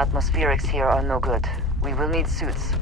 Atmospherics here are no good. We will need suits.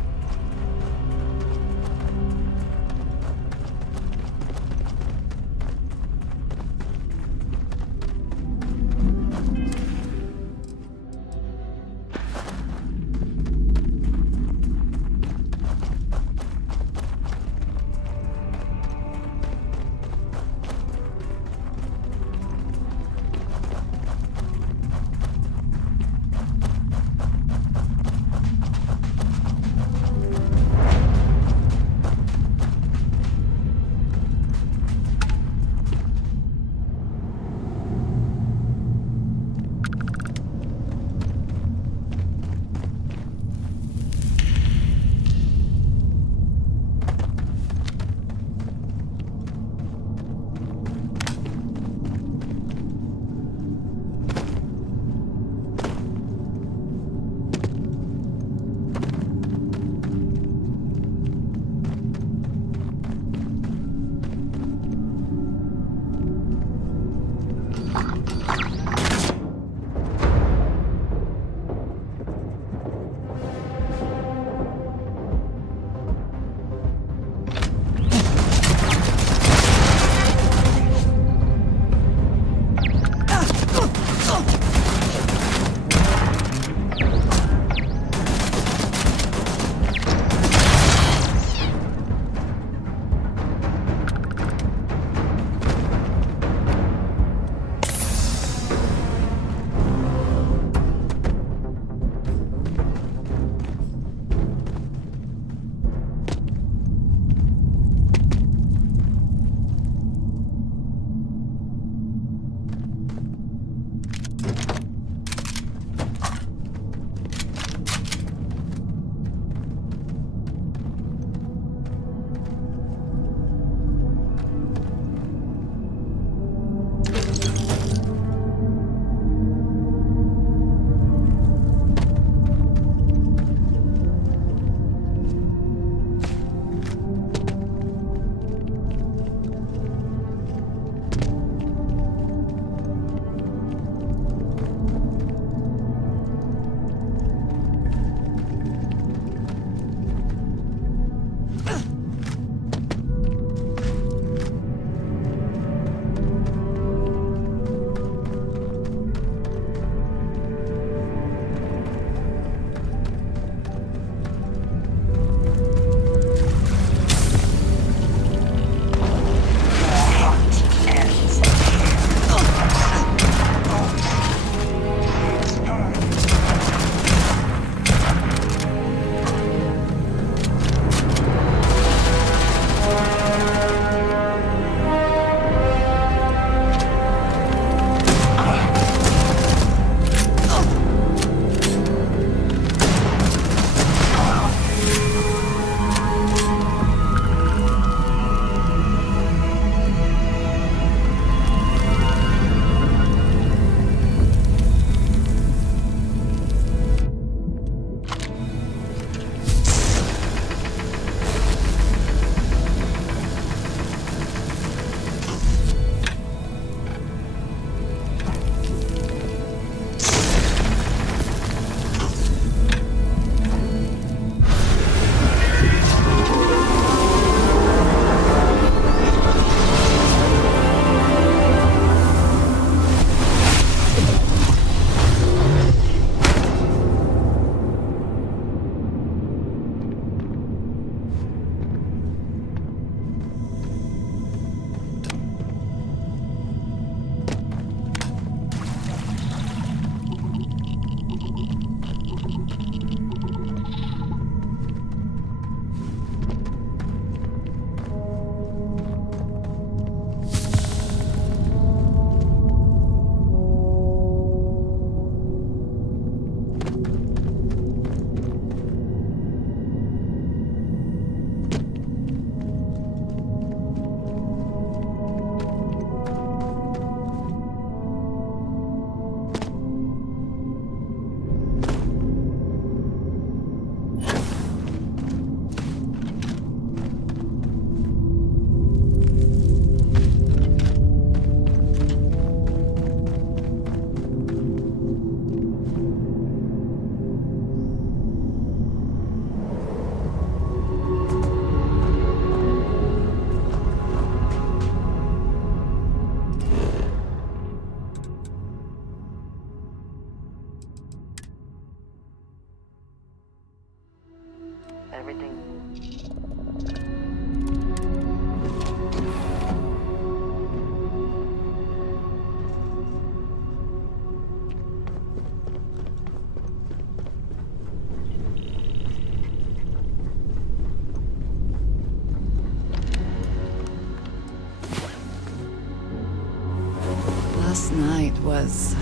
was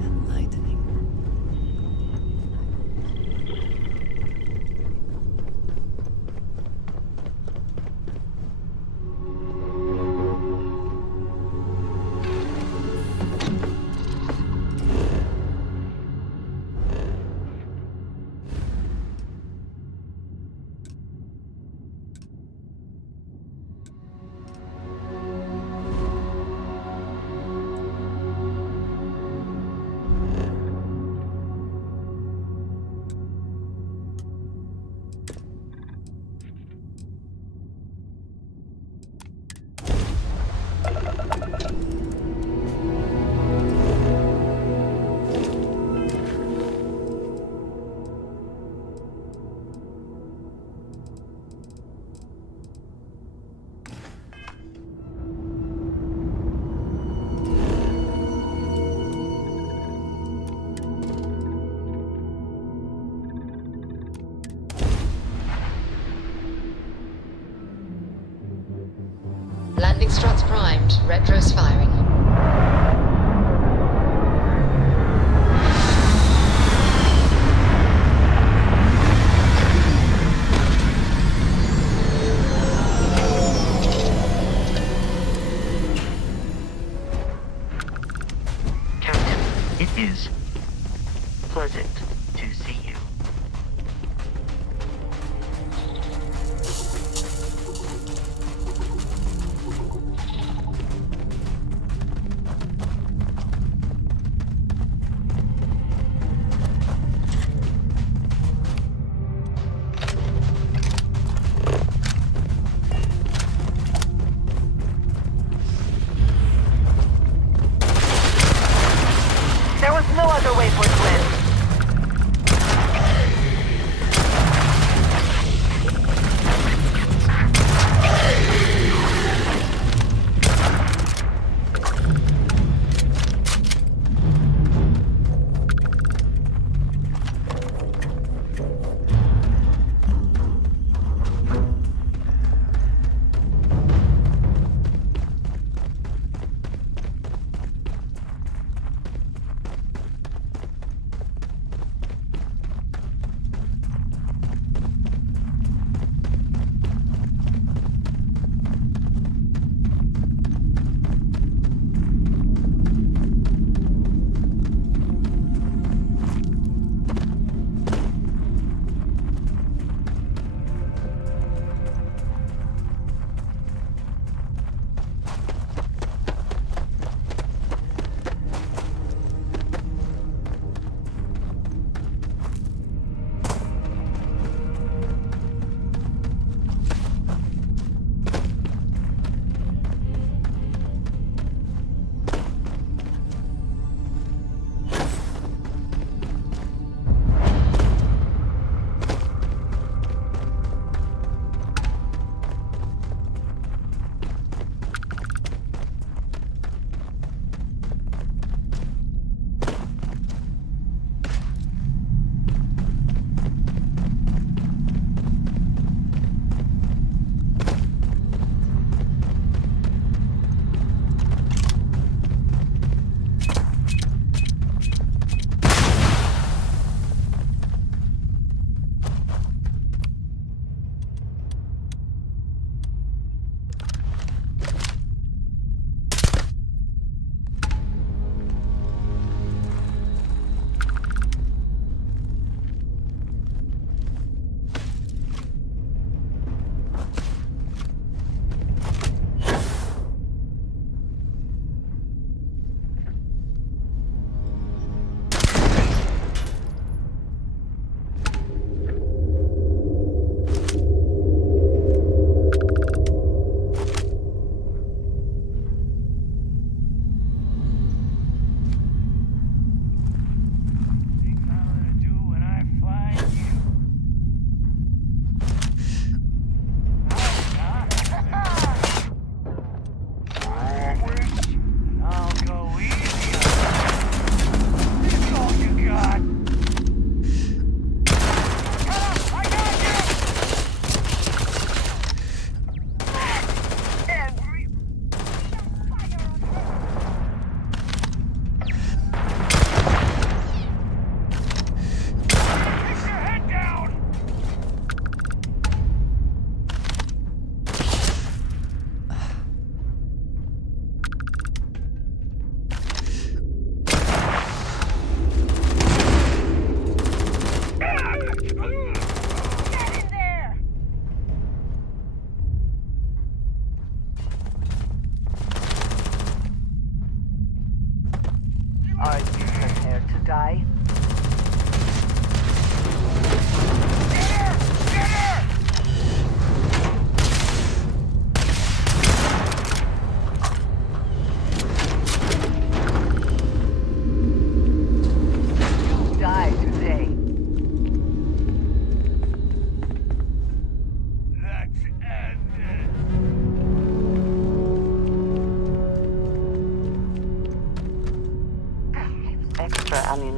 enlightening. Landing struts primed, retros firing. Captain, it is pleasant to see you.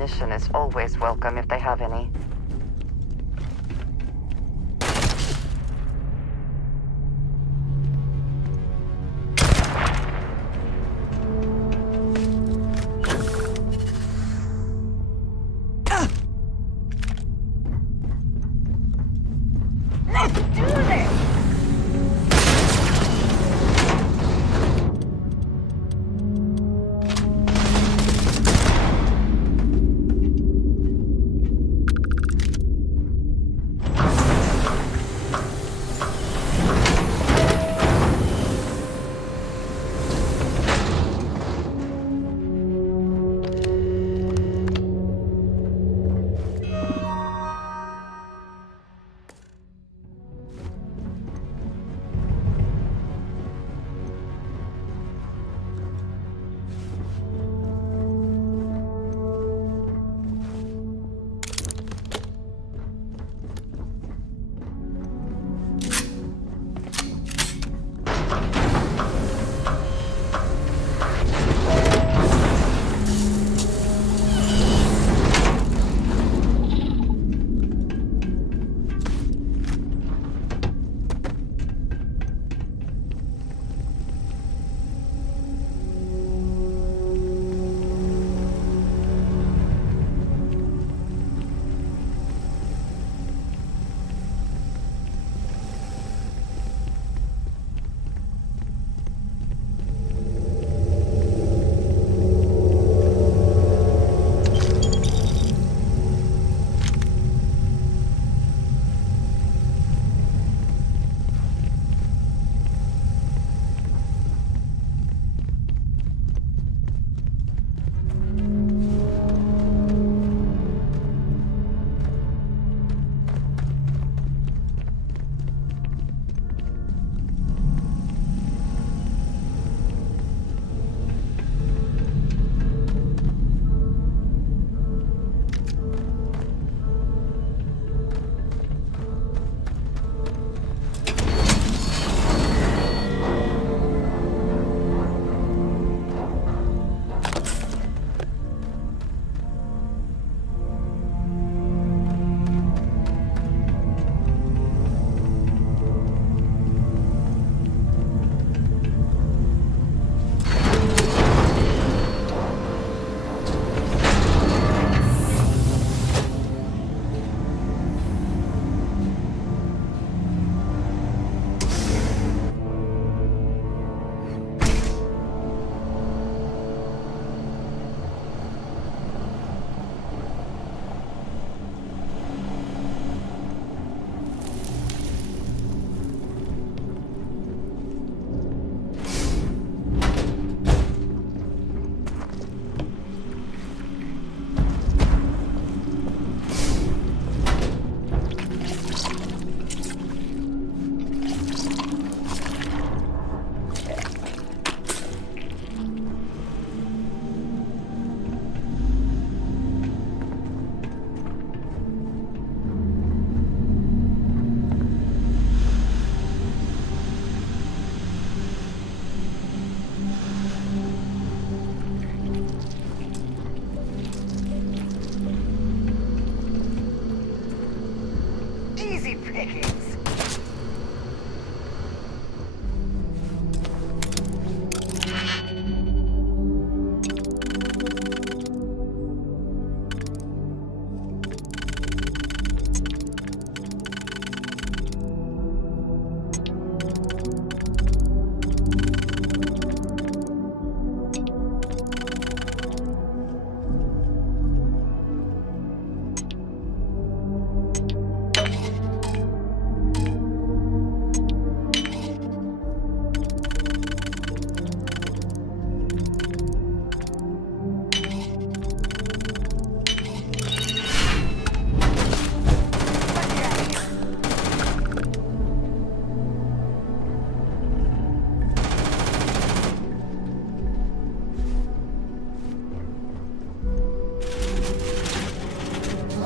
ammunition is always welcome if they have any.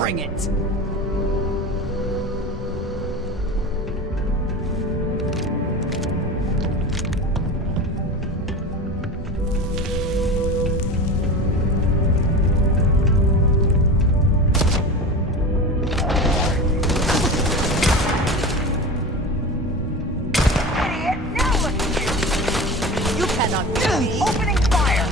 Bring it! cannot be. Opening fire!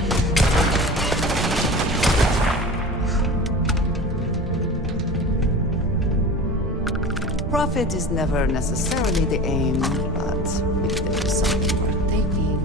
Profit is never necessarily the aim, but if there's something worth taking.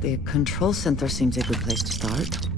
The control center seems a good place to start.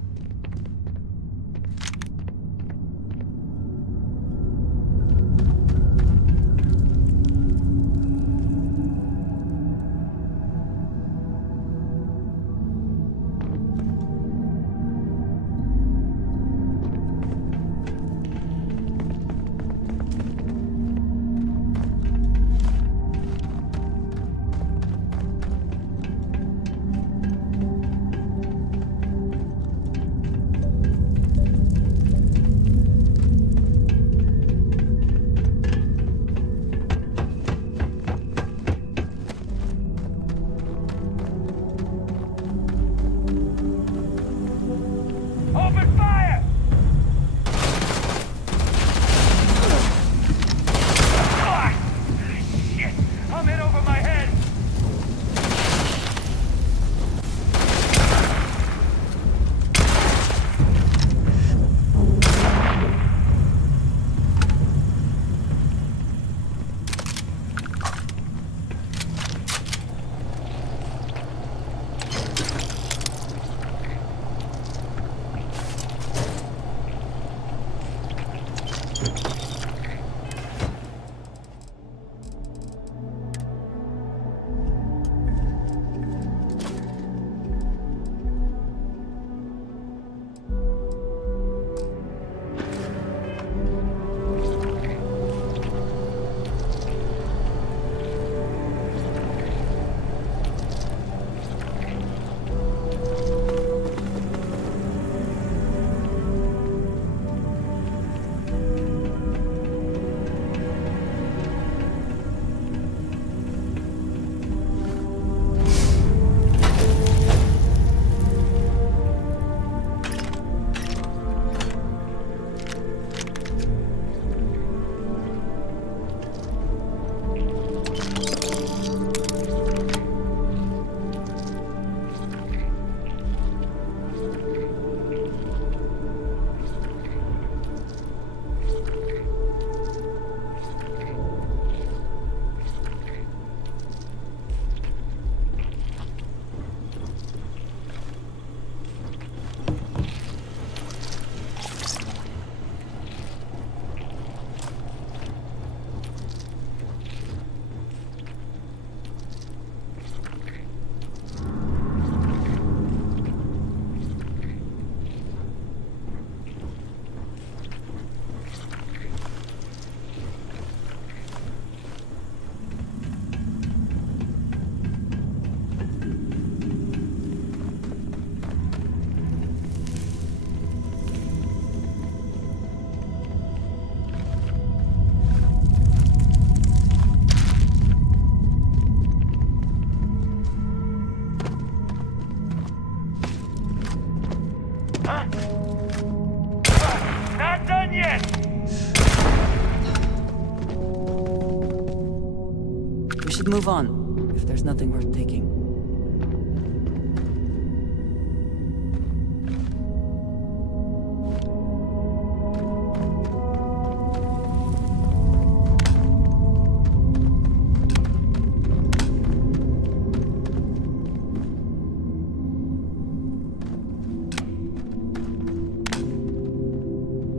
should move on, if there's nothing worth taking.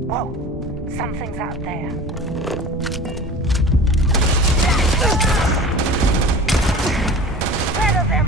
Whoa, something's out there. Better than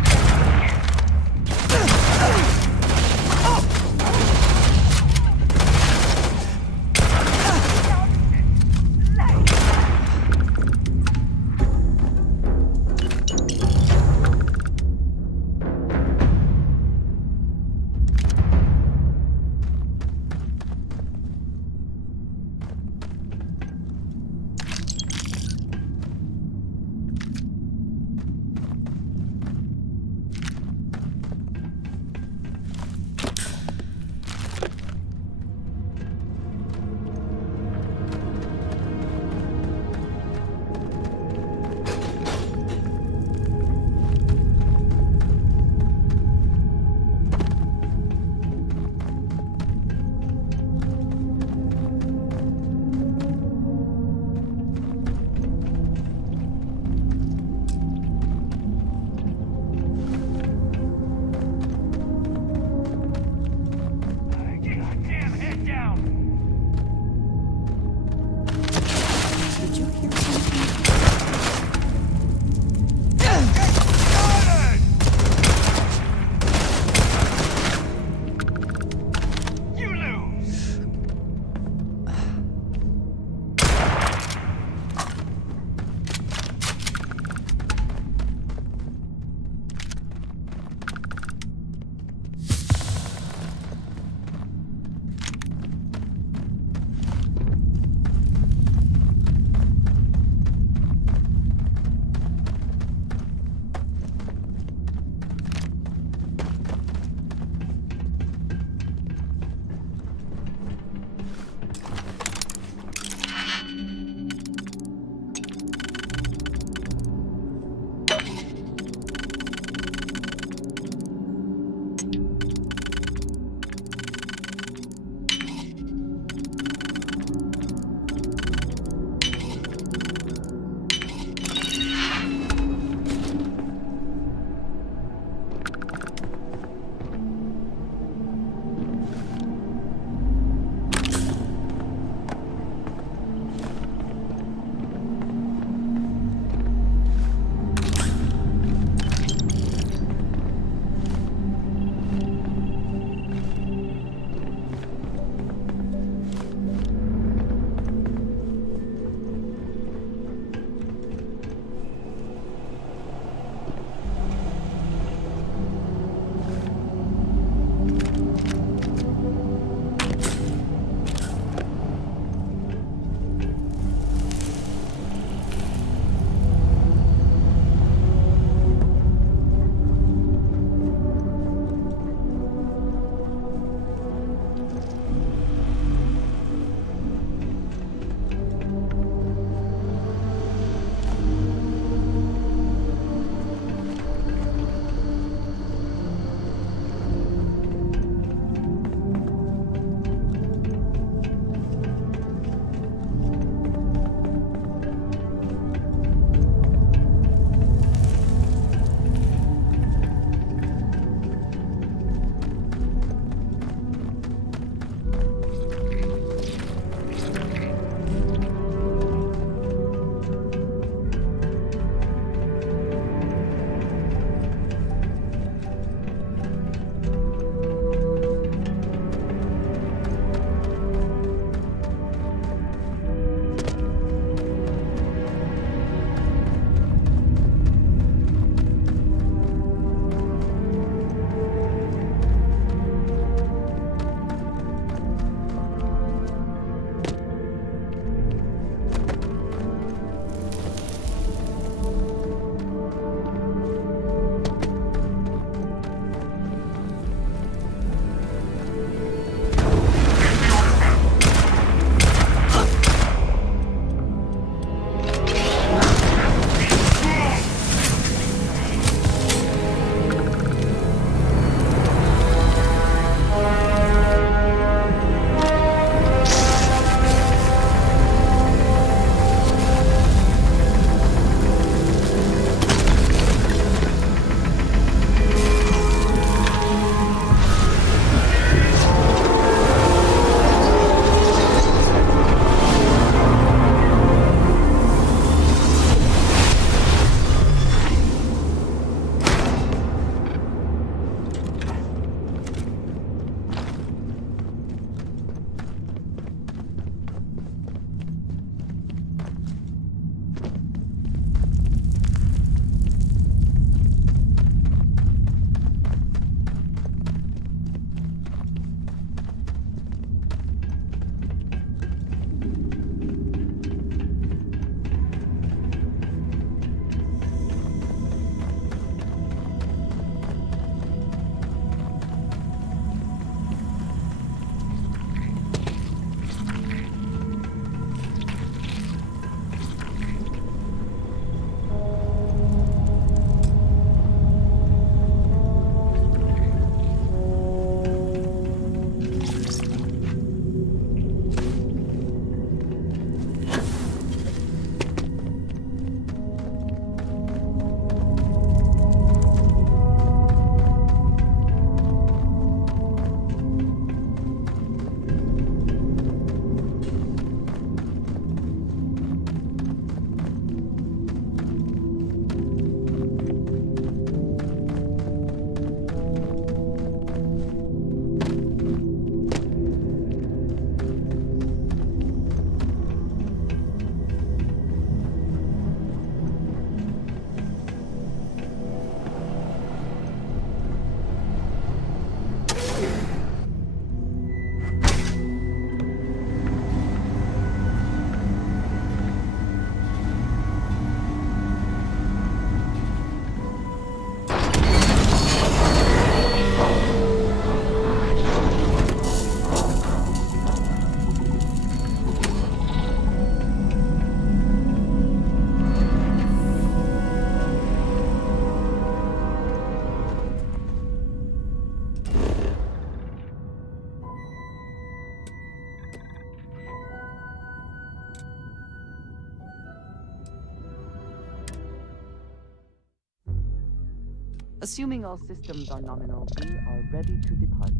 Assuming all systems are nominal, we are ready to depart.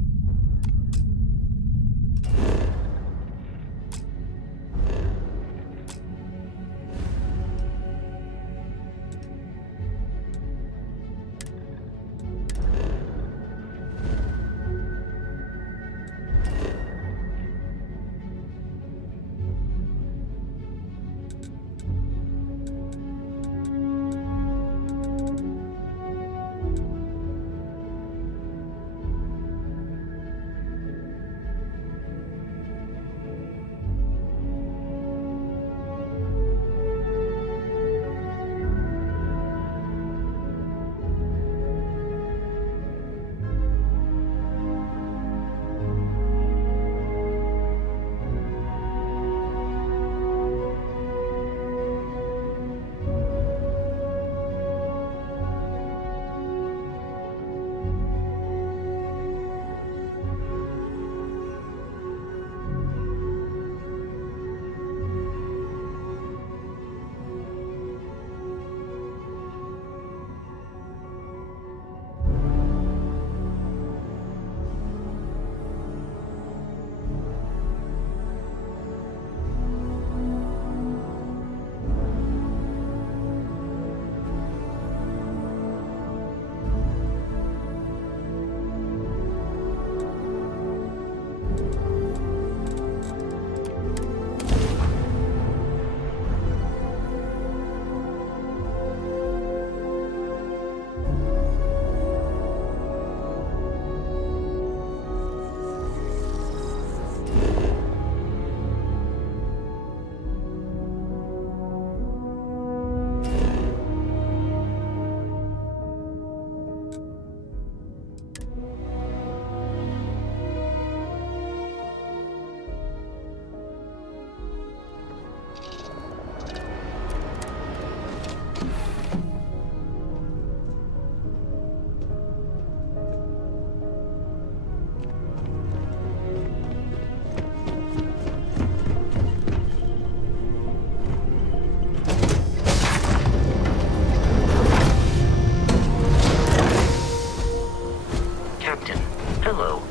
Captain, hello.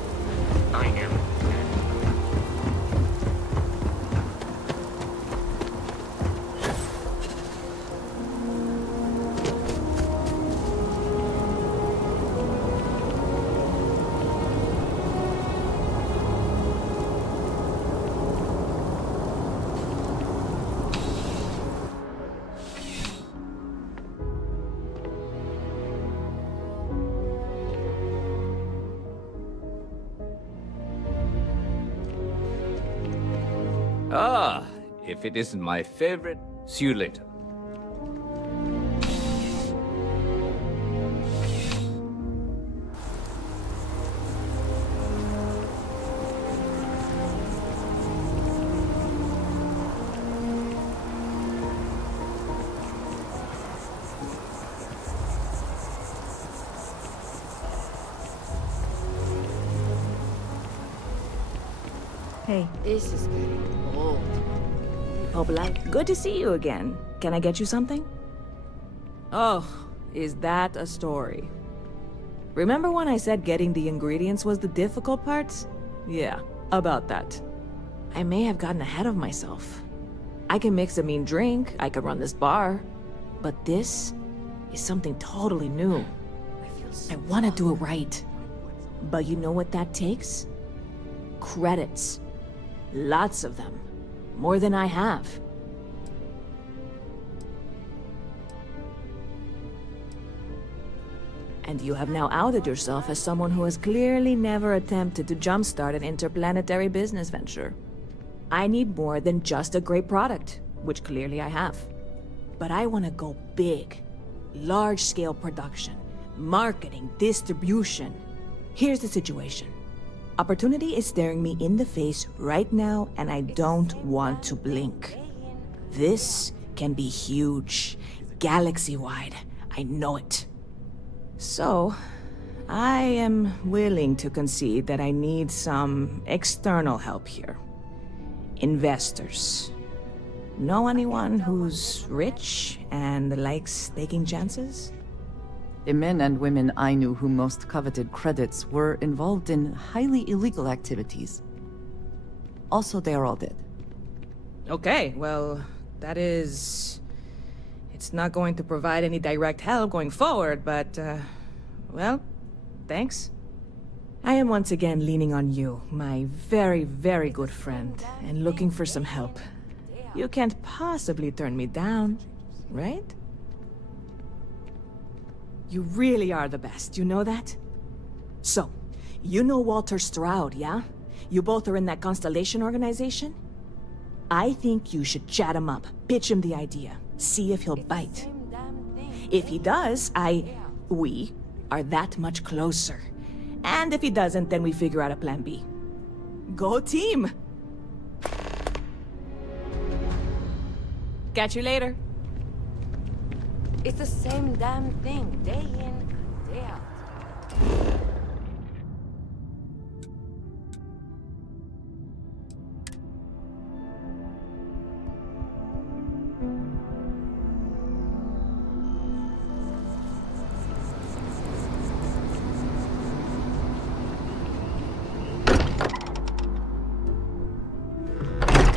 I am... Ah, if it isn't my favorite, see you later. Hey, This is getting old. Populite. Good to see you again. Can I get you something? Oh, is that a story? Remember when I said getting the ingredients was the difficult part? Yeah, about that. I may have gotten ahead of myself. I can mix a mean drink, I can run this bar, but this is something totally new. I want to do it right. But you know what that takes? Credits. Lots of them. More than I have. And you have now outed yourself as someone who has clearly never attempted to jumpstart an interplanetary business venture. I need more than just a great product, which clearly I have. But I want to go big. Large-scale production, marketing, distribution. Here's the situation. Opportunity is staring me in the face right now, and I don't want to blink. This can be huge, galaxy-wide. I know it. So, I am willing to concede that I need some external help here. Investors. Know anyone who's rich and likes taking chances? The men and women I knew who most coveted credits were involved in highly illegal activities. Also, they are all dead. Okay, well, that is... It's not going to provide any direct help going forward, but, well, thanks. I am once again leaning on you, my very, very good friend, and looking for some help. You can't possibly turn me down, right? You really are the best, you know that? So, you know Walter Stroud, yeah? You both are in that Constellation organization? I think you should chat him up, pitch him the idea, see if he'll bite. If he does, we are that much closer. And if he doesn't, then we figure out a plan B. Go team! Catch you later. It's the same damn thing, day in, day out.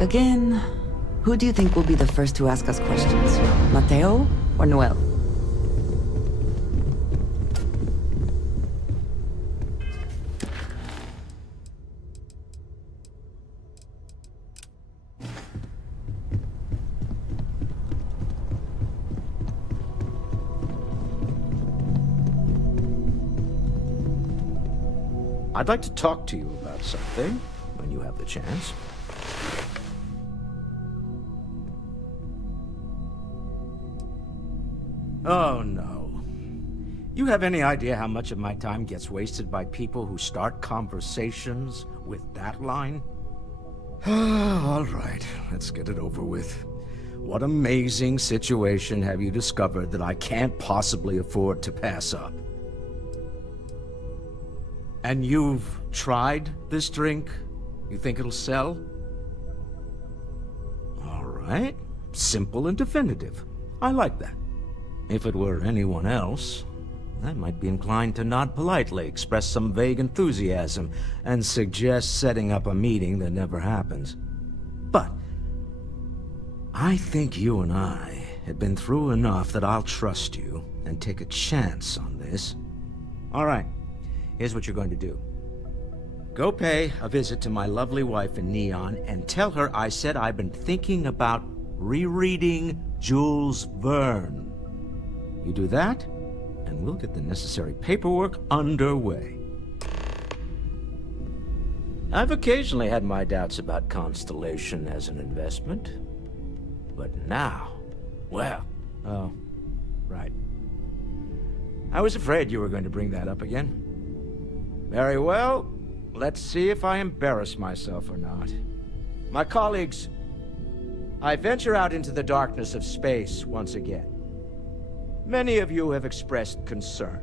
Again, who do you think will be the first to ask us questions? Mateo or Noel? I'd like to talk to you about something when you have the chance. Oh, no. You have any idea how much of my time gets wasted by people who start conversations with that line? All right, let's get it over with. What amazing situation have you discovered that I can't possibly afford to pass up? And you've tried this drink? You think it'll sell? All right. Simple and definitive. I like that. If it were anyone else, I might be inclined to nod politely, express some vague enthusiasm, and suggest setting up a meeting that never happens. But I think you and I have been through enough that I'll trust you and take a chance on this. All right. Here's what you're going to do. Go pay a visit to my lovely wife in Neon and tell her I said I've been thinking about rereading Jules Verne. You do that, and we'll get the necessary paperwork underway. I've occasionally had my doubts about Constellation as an investment. But now, well, oh, right. I was afraid you were going to bring that up again. Very well. Let's see if I embarrass myself or not. My colleagues, I venture out into the darkness of space once again. Many of you have expressed concern.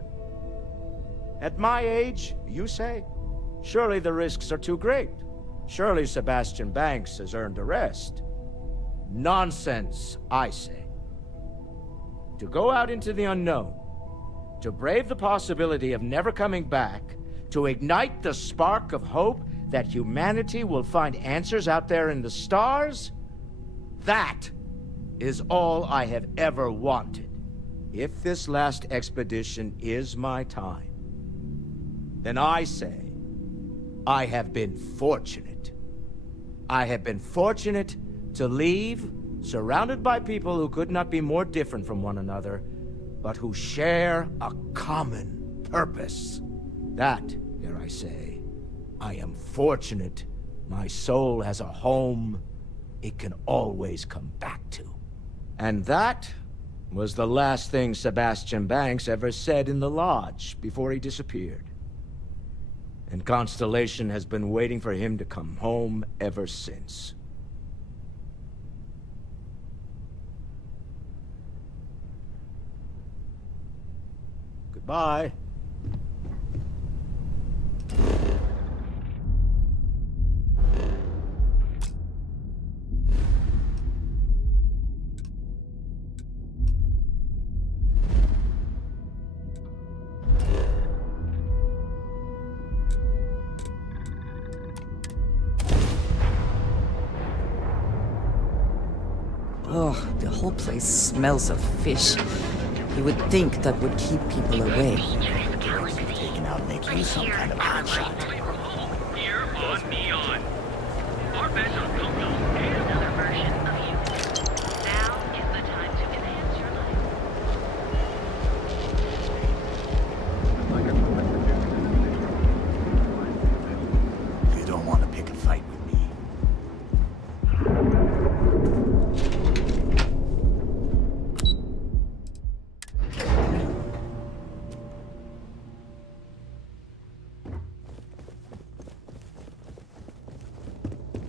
At my age, you say, surely the risks are too great. Surely Sebastian Banks has earned a rest. Nonsense, I say. To go out into the unknown, to brave the possibility of never coming back, to ignite the spark of hope that humanity will find answers out there in the stars, that is all I have ever wanted. If this last expedition is my time, then I say, I have been fortunate. I have been fortunate to leave, surrounded by people who could not be more different from one another, but who share a common purpose. That, dare I say, I am fortunate my soul has a home it can always come back to. And that was the last thing Sebastian Banks ever said in the lodge before he disappeared. And Constellation has been waiting for him to come home ever since. Goodbye. Oh, the whole place smells of fish. You would think that would keep people away. Taken out make you some kind of hotshot. Here on Neon. Our bets are coming up. Another version of you. Now is the time to enhance your life. You don't want to pick a fight with me.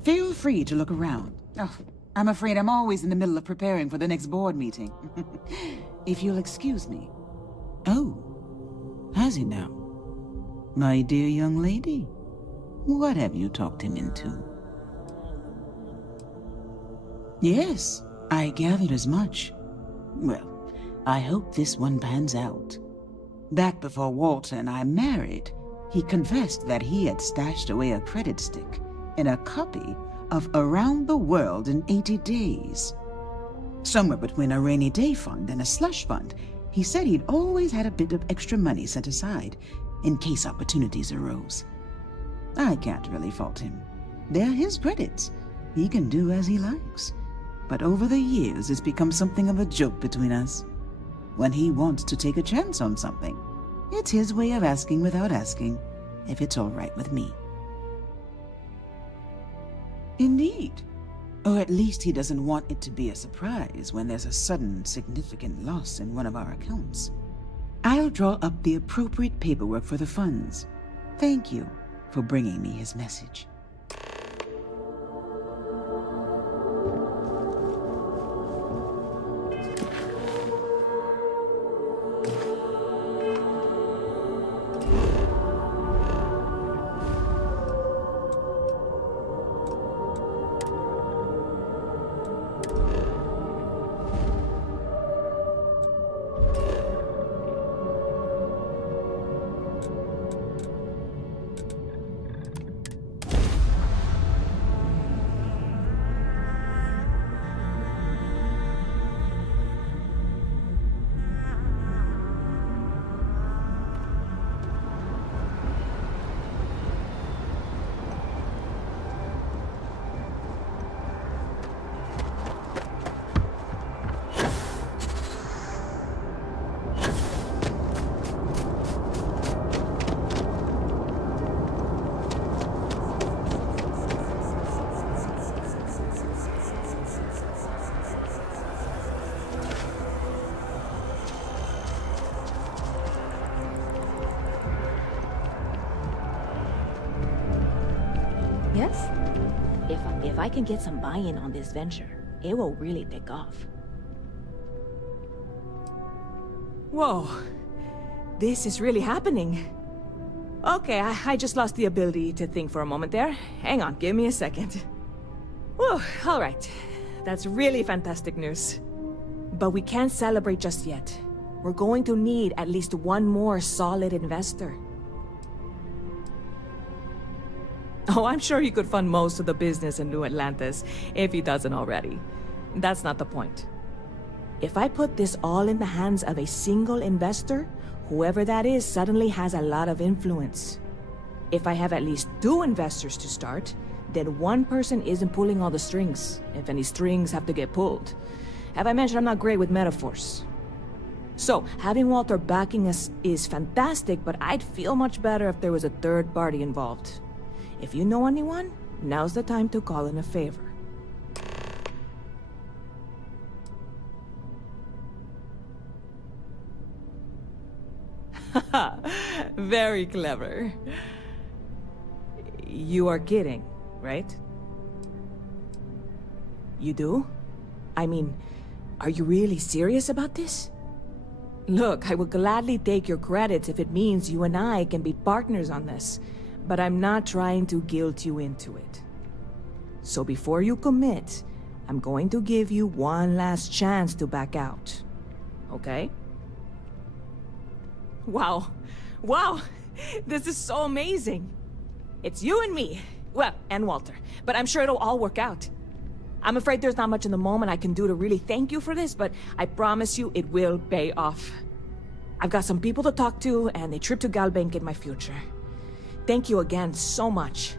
Feel free to look around. Oh, I'm afraid I'm always in the middle of preparing for the next board meeting. If you'll excuse me. Oh, has he now? My dear young lady, what have you talked him into? Yes, I gathered as much. Well, I hope this one pans out. Back before Walter and I married, he confessed that he had stashed away a credit stick in a copy of Around the World in 80 Days. Somewhere between a rainy day fund and a slush fund, he said he'd always had a bit of extra money set aside in case opportunities arose. I can't really fault him. They're his credits. He can do as he likes. But over the years, it's become something of a joke between us. When he wants to take a chance on something, it's his way of asking without asking if it's all right with me. Indeed. Or at least he doesn't want it to be a surprise when there's a sudden, significant loss in one of our accounts. I'll draw up the appropriate paperwork for the funds. Thank you for bringing me his message. Yes? If I can get some buy-in on this venture, it will really take off. Whoa. This is really happening. Okay, I just lost the ability to think for a moment there. Hang on, give me a second. Whew, all right. That's really fantastic news. But we can't celebrate just yet. We're going to need at least one more solid investor. Oh, I'm sure he could fund most of the business in New Atlantis, if he doesn't already. That's not the point. If I put this all in the hands of a single investor, whoever that is suddenly has a lot of influence. If I have at least 2 investors to start, then one person isn't pulling all the strings, if any strings have to get pulled. Have I mentioned I'm not great with metaphors? So, having Walter backing us is fantastic, but I'd feel much better if there was a third party involved. If you know anyone, now's the time to call in a favor. Very clever. You are kidding, right? You do? I mean, are you really serious about this? Look, I would gladly take your credits if it means you and I can be partners on this. But I'm not trying to guilt you into it. So before you commit, I'm going to give you one last chance to back out. Okay? Wow. Wow! This is so amazing! It's you and me. Well, and Walter. But I'm sure it'll all work out. I'm afraid there's not much in the moment I can do to really thank you for this, but I promise you it will pay off. I've got some people to talk to, and a trip to Galbank in my future. Thank you again so much.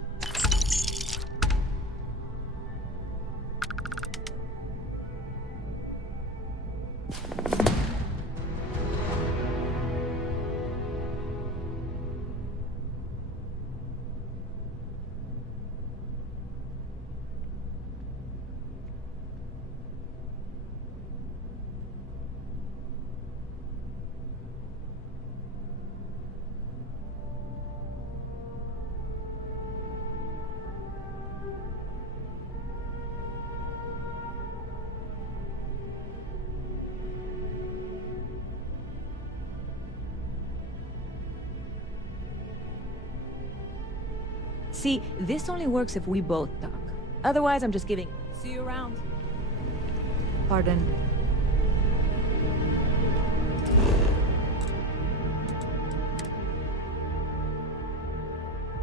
See, this only works if we both talk. Otherwise, I'm just giving. See you around. Pardon.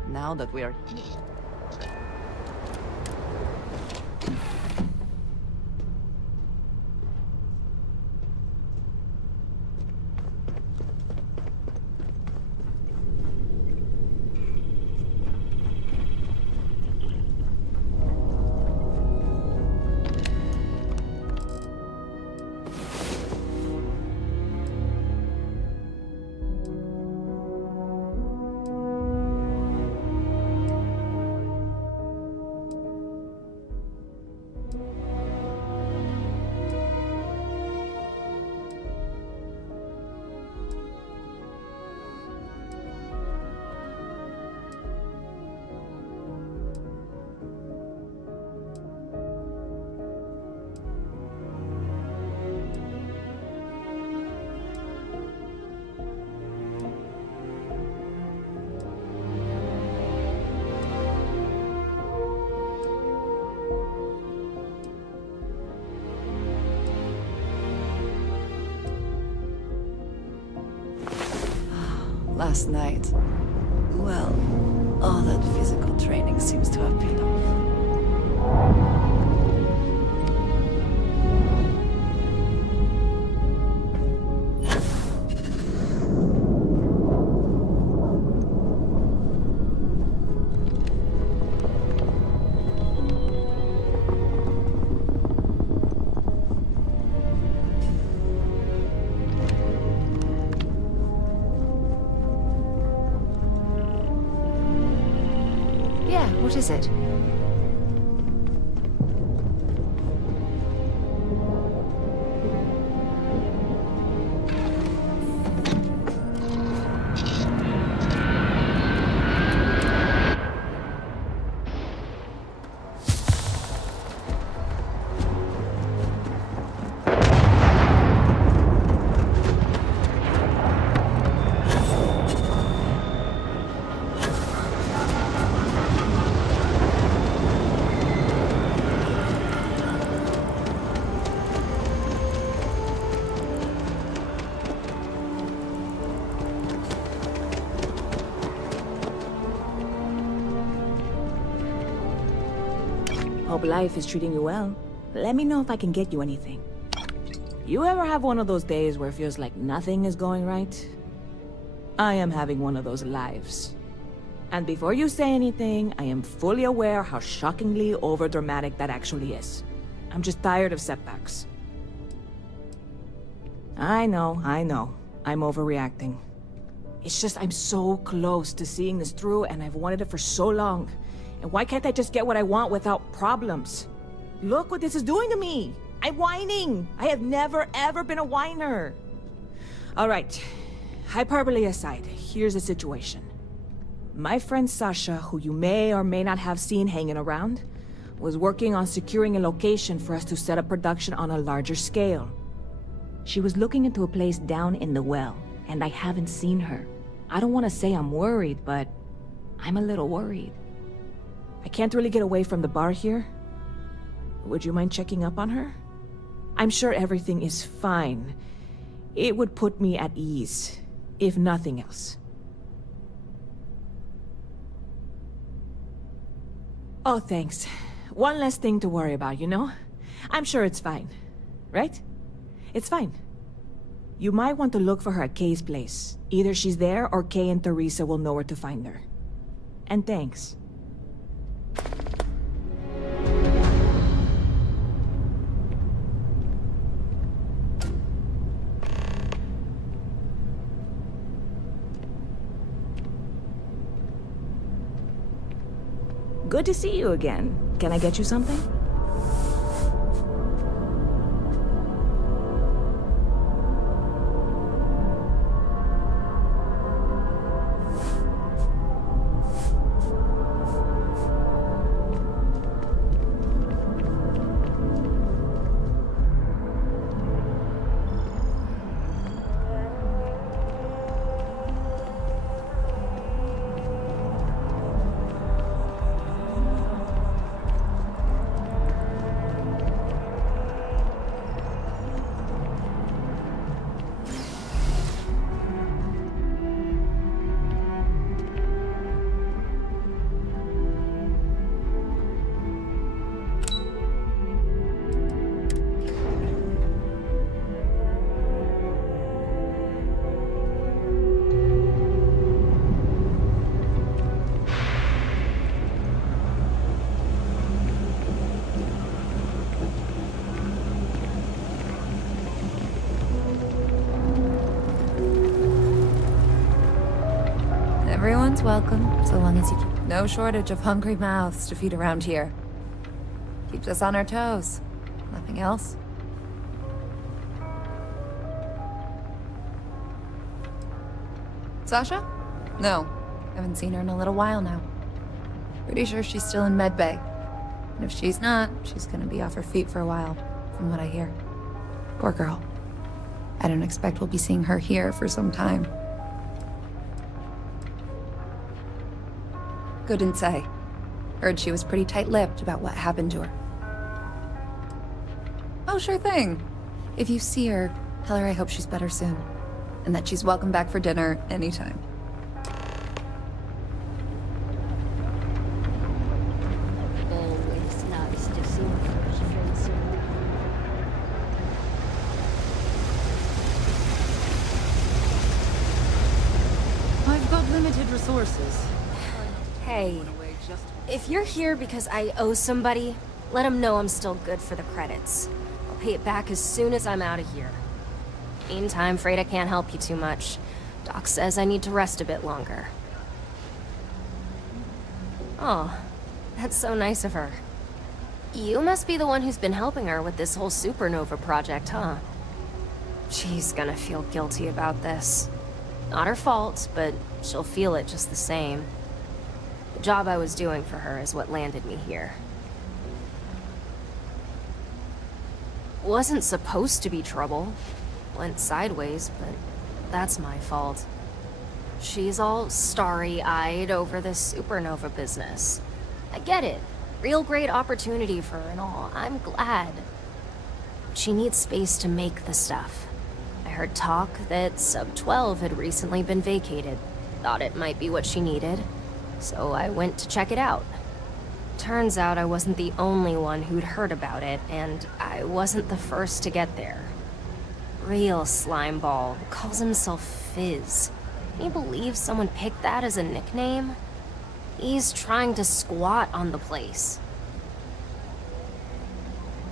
Now that we are here. Last night, well, all that physical training seems to have paid off. Yeah, what is it? Hope life is treating you well. Let me know if I can get you anything. You ever have one of those days where it feels like nothing is going right? I am having one of those lives. And before you say anything, I am fully aware how shockingly overdramatic that actually is. I'm just tired of setbacks. I know. I'm overreacting. It's just I'm so close to seeing this through, and I've wanted it for so long. And why can't I just get what I want without problems? Look what this is doing to me! I'm whining! I have never ever been a whiner! Alright, hyperbole aside, here's the situation. My friend Sasha, who you may or may not have seen hanging around, was working on securing a location for us to set up production on a larger scale. She was looking into a place down in the well, and I haven't seen her. I don't want to say I'm worried, but I'm a little worried. I can't really get away from the bar here. Would you mind checking up on her? I'm sure everything is fine. It would put me at ease, if nothing else. Oh, thanks. one less thing to worry about, you know? I'm sure it's fine. Right? It's fine. You might want to look for her at Kay's place. Either she's there or Kay and Teresa will know where to find her. And thanks. Good to see you again. Can I get you something? Everyone's welcome, so long as you keep no shortage of hungry mouths to feed around here. Keeps us on our toes. Nothing else. Sasha? No. Haven't seen her in a little while now. Pretty sure she's still in medbay. And if she's not, she's gonna be off her feet for a while, from what I hear. Poor girl. I don't expect we'll be seeing her here for some time. Couldn't say. Heard she was pretty tight-lipped about what happened to her. Oh, sure thing. If you see her, tell her I hope she's better soon. And that she's welcome back for dinner anytime. Always nice to see fresh faces. I've got limited resources. Hey, if you're here because I owe somebody, let them know I'm still good for the credits. I'll pay it back as soon as I'm out of here. Meantime, afraid I can't help you too much. Doc says I need to rest a bit longer. Oh, that's so nice of her. You must be the one who's been helping her with this whole supernova project, huh? She's gonna feel guilty about this. Not her fault, but she'll feel it just the same. The job I was doing for her is what landed me here. Wasn't supposed to be trouble. Went sideways, but that's my fault. She's all starry-eyed over this supernova business. I get it. Real great opportunity for her and all. I'm glad. She needs space to make the stuff. I heard talk that Sub-12 had recently been vacated. Thought it might be what she needed. So I went to check it out. Turns out I wasn't the only one who'd heard about it, and I wasn't the first to get there. Real slimeball, calls himself Fizz. Can you believe someone picked that as a nickname? He's trying to squat on the place.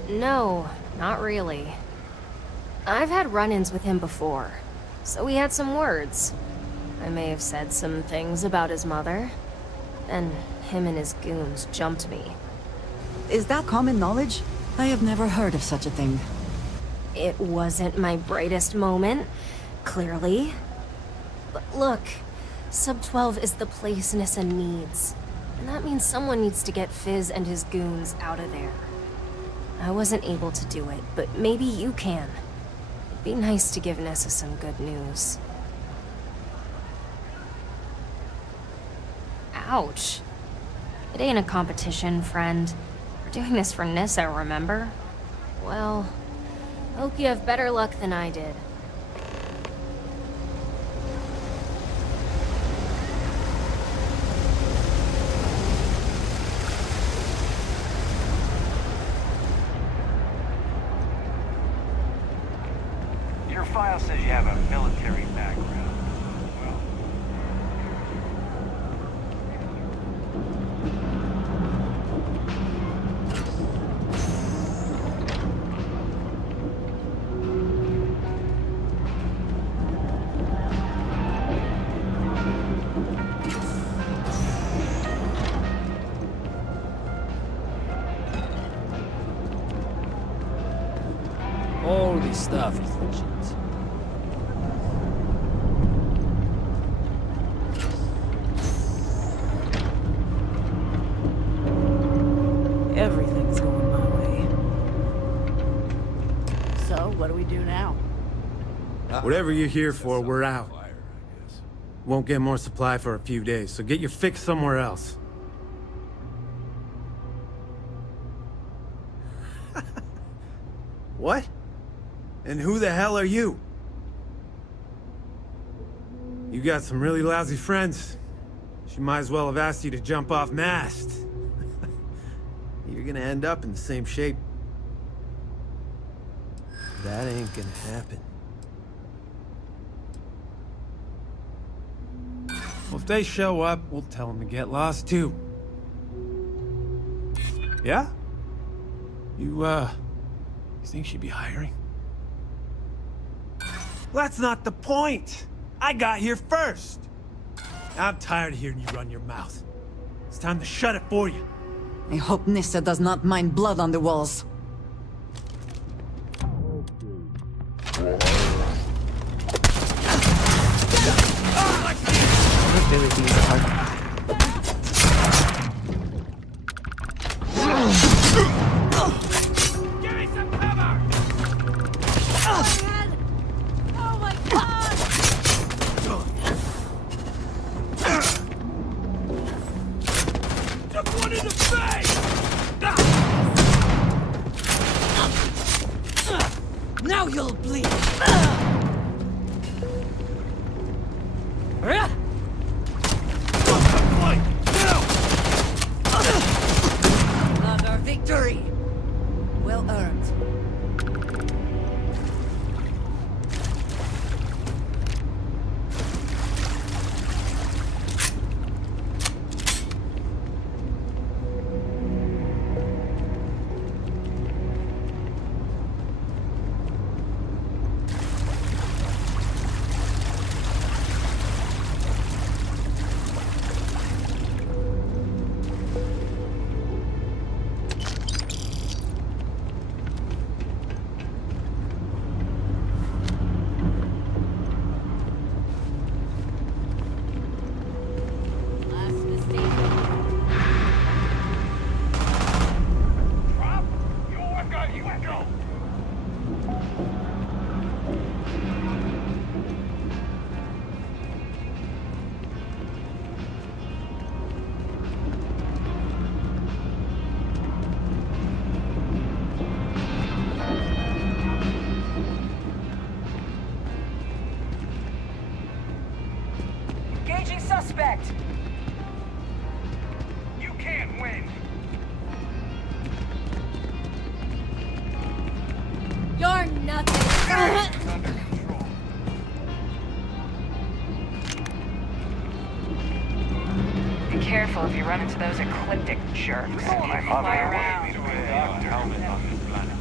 No, not really. I've had run-ins with him before, so we had some words. I may have said some things about his mother. Then him and his goons jumped me. Is that common knowledge? I have never heard of such a thing. It wasn't my brightest moment, clearly. But look, Sub-12 is the place Nissa needs. And that means someone needs to get Fizz and his goons out of there. I wasn't able to do it, but maybe you can. It'd be nice to give Nissa some good news. Ouch. It ain't a competition, friend. We're doing this for Nissa, remember? Well, hope you have better luck than I did. Your file says you have a military background. Well, All this stuff is legit. Everything's going my way. So, what do we do now? Whatever you're here for, we're out. Won't get more supply for a few days, so get your fix somewhere else. What? And who the hell are you? You got some really lousy friends. She might as well have asked you to jump off mast. You're gonna end up in the same shape. That ain't gonna happen. Well, if they show up, we'll tell them to get lost too. Yeah? You think she'd be hiring? Well, that's not the point! I got here first! I'm tired of hearing you run your mouth. It's time to shut it for you. I hope Nissa does not mind blood on the walls. Abilities are... Give me some cover! Oh my god! Took one in the face! Now you'll bleed! Another victory! Well earned. Engaging suspect! You can't win! You're nothing. Under control. Be careful if you run into those ecliptic jerks. my mother wanted me to be a doctor on this planet.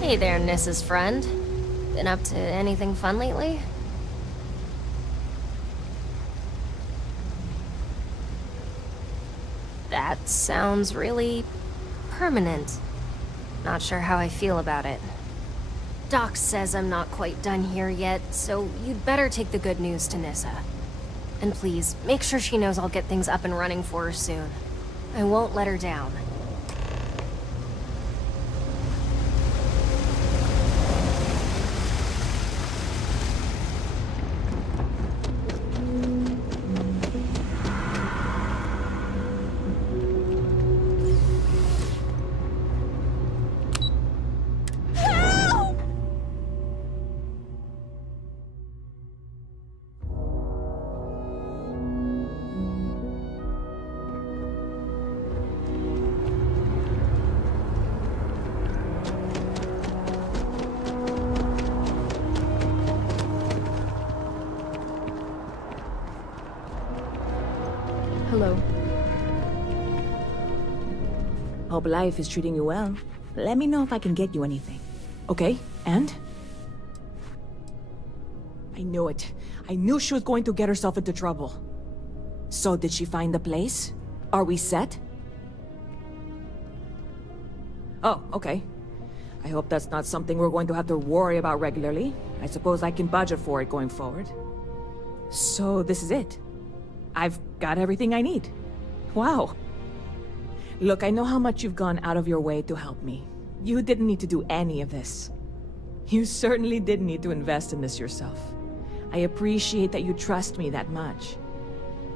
Hey there, Nissa's friend. Been up to anything fun lately? That sounds really permanent. Not sure how I feel about it. Doc says I'm not quite done here yet, so you'd better take the good news to Nissa. And please, make sure she knows I'll get things up and running for her soon. I won't let her down. Hello. Hope life is treating you well. Let me know if I can get you anything. Okay, and? I knew it. I knew she was going to get herself into trouble. So did she find the place? Are we set? Oh, okay. I hope that's not something we're going to have to worry about regularly. I suppose I can budget for it going forward. So this is it. I've got everything I need. Wow. Look, I know how much you've gone out of your way to help me. You didn't need to do any of this. You certainly didn't need to invest in this yourself. I appreciate that you trust me that much.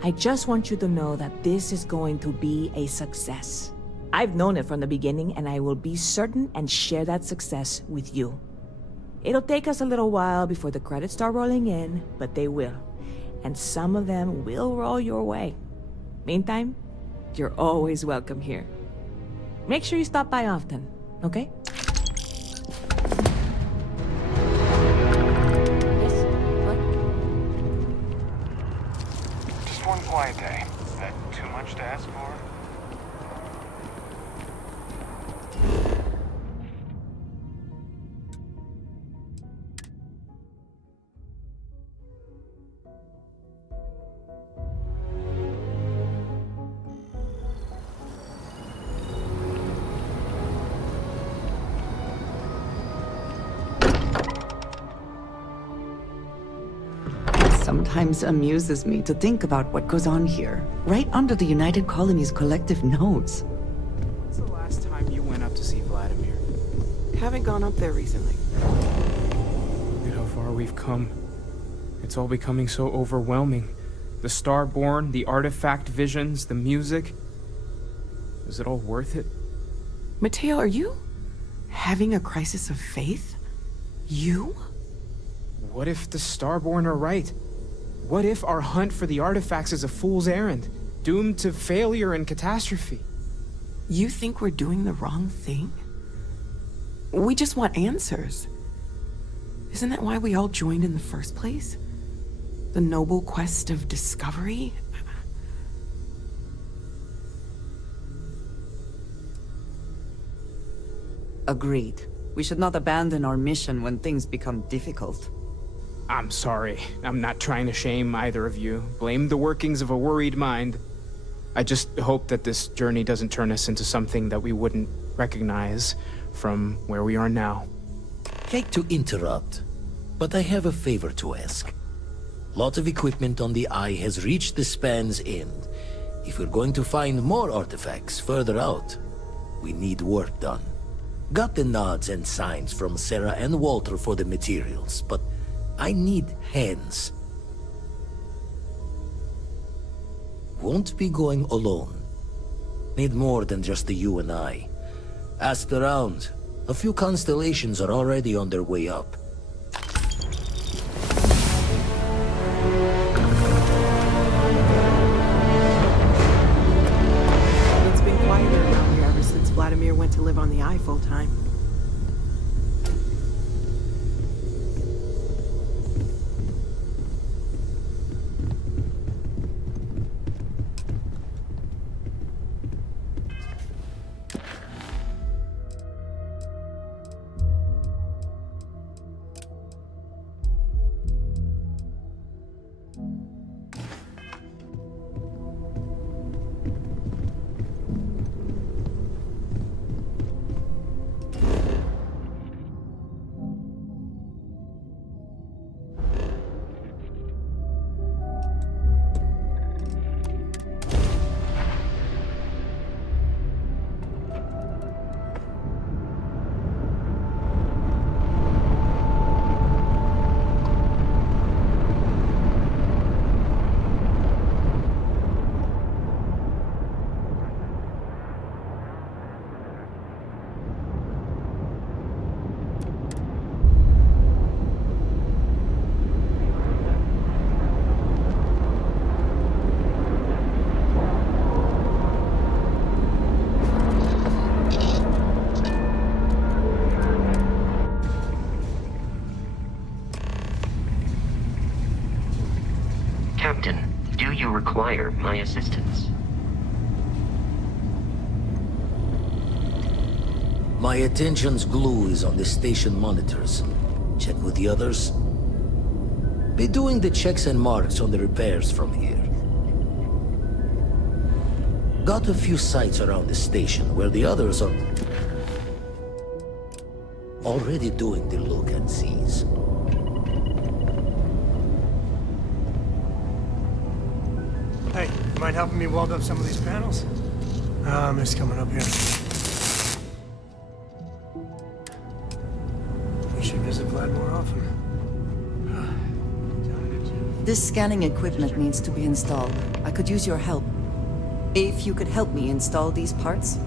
I just want you to know that this is going to be a success. I've known it from the beginning, and I will be certain and share that success with you. It'll take us a little while before the credits start rolling in, but they will. And some of them will roll your way. Meantime, you're always welcome here. Make sure you stop by often, okay? Just one quiet day. Is that too much to ask for? Sometimes amuses me to think about what goes on here, right under the United Colony's collective nose. When's the last time you went up to see Vladimir? Haven't gone up there recently. Look at how far we've come. It's all becoming so overwhelming. The Starborn, the artifact visions, the music. Is it all worth it? Mateo, are you having a crisis of faith? You? What if the Starborn are right? What if our hunt for the artifacts is a fool's errand, doomed to failure and catastrophe? You think we're doing the wrong thing? We just want answers. Isn't that why we all joined in the first place? The noble quest of discovery? Agreed. We should not abandon our mission when things become difficult. I'm sorry. I'm not trying to shame either of you. Blame the workings of a worried mind. I just hope that this journey doesn't turn us into something that we wouldn't recognize from where we are now. Hate to interrupt, but I have a favor to ask. Lot of equipment on the Eye has reached the span's end. If we're going to find more artifacts further out, we need work done. Got the nods and signs from Sarah and Walter for the materials, but I need hands. Won't be going alone. Need more than just the you and I. Asked around. A few constellations are already on their way up. It's been quieter around here ever since Vladimir went to live on the Eye full time. Do you require my assistance? My attention's glue is on the station monitors. Check with the others. Be doing the checks and marks on the repairs from here. Got a few sites around the station where the others are already doing the look and sees. Hey, you mind helping me weld up some of these panels? I'm just coming up here. You should visit Vlad more often. This scanning equipment needs to be installed. I could use your help. If you could help me install these parts.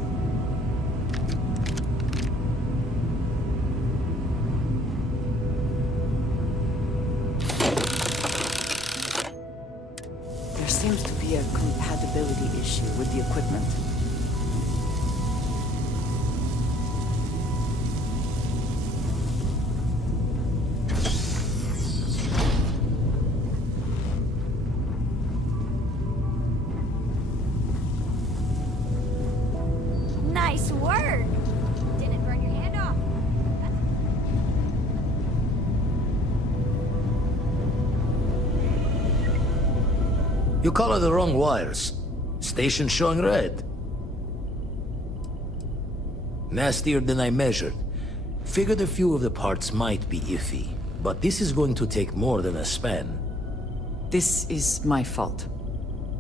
There seems to be a compatibility issue with the equipment. Nice work! Didn't burn your hand off. You color the wrong wires. Station showing red. Nastier than I measured. Figured a few of the parts might be iffy, but this is going to take more than a span. This is my fault.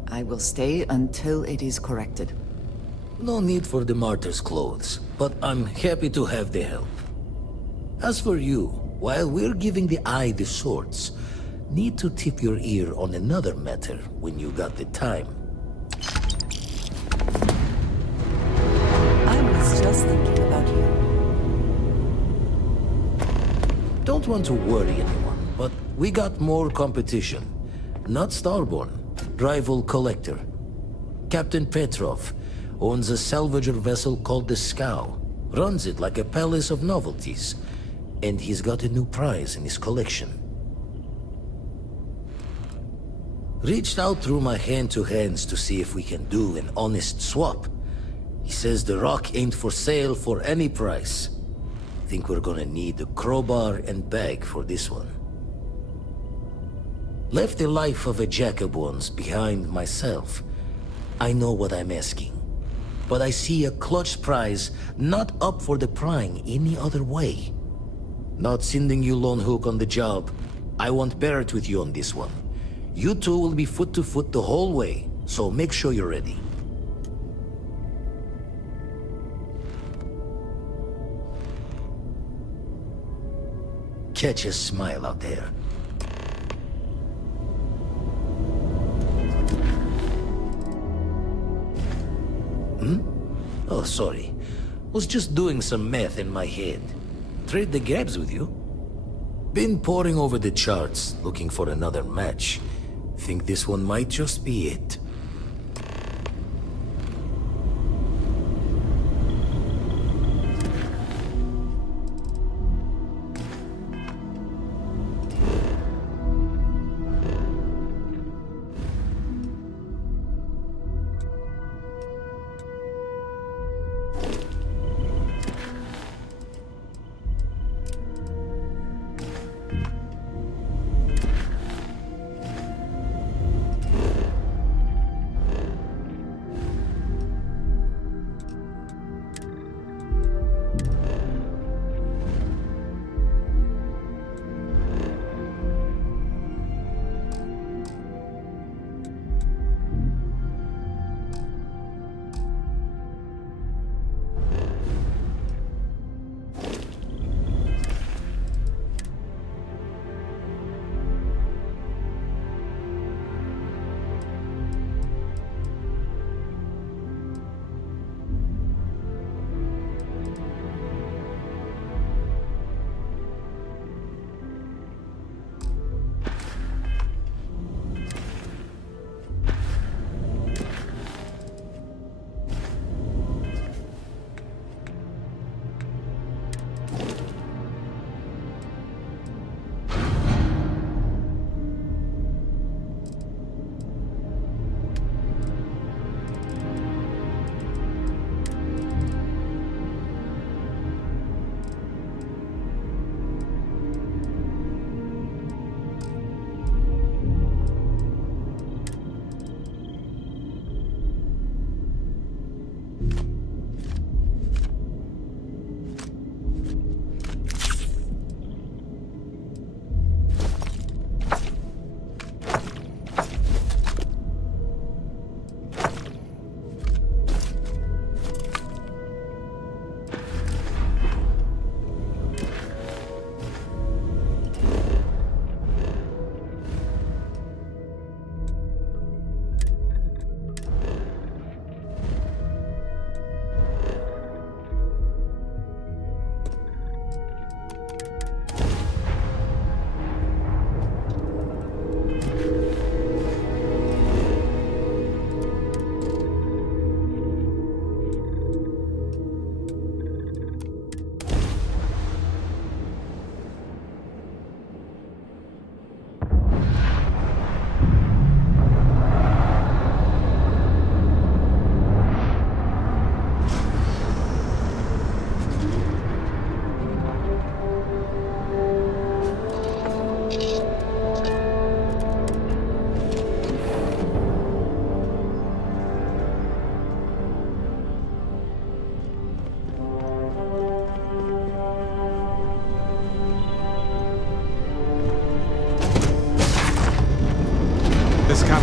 I will stay until it is corrected. No need for the martyr's clothes, but I'm happy to have the help. As for you, while we're giving the eye the swords, need to tip your ear on another matter when you got the time. I was just thinking about you. Don't want to worry anyone, but we got more competition. Not Starborn, rival collector. Captain Petrov owns a salvager vessel called the Scow. Runs it like a palace of novelties. And he's got a new prize in his collection. Reached out through my hand-to-hands to see if we can do an honest swap. He says the rock ain't for sale for any price. Think we're gonna need a crowbar and bag for this one. Left the life of a jack-of-ones behind myself. I know what I'm asking. But I see a clutch prize not up for the prying any other way. Not sending you lone hook on the job. I want Barrett with you on this one. You two will be foot to foot the whole way, so make sure you're ready. Catch a smile out there. Oh, sorry. Was just doing some math in my head. Trade the gaps with you? Been poring over the charts, looking for another match. Think this one might just be it.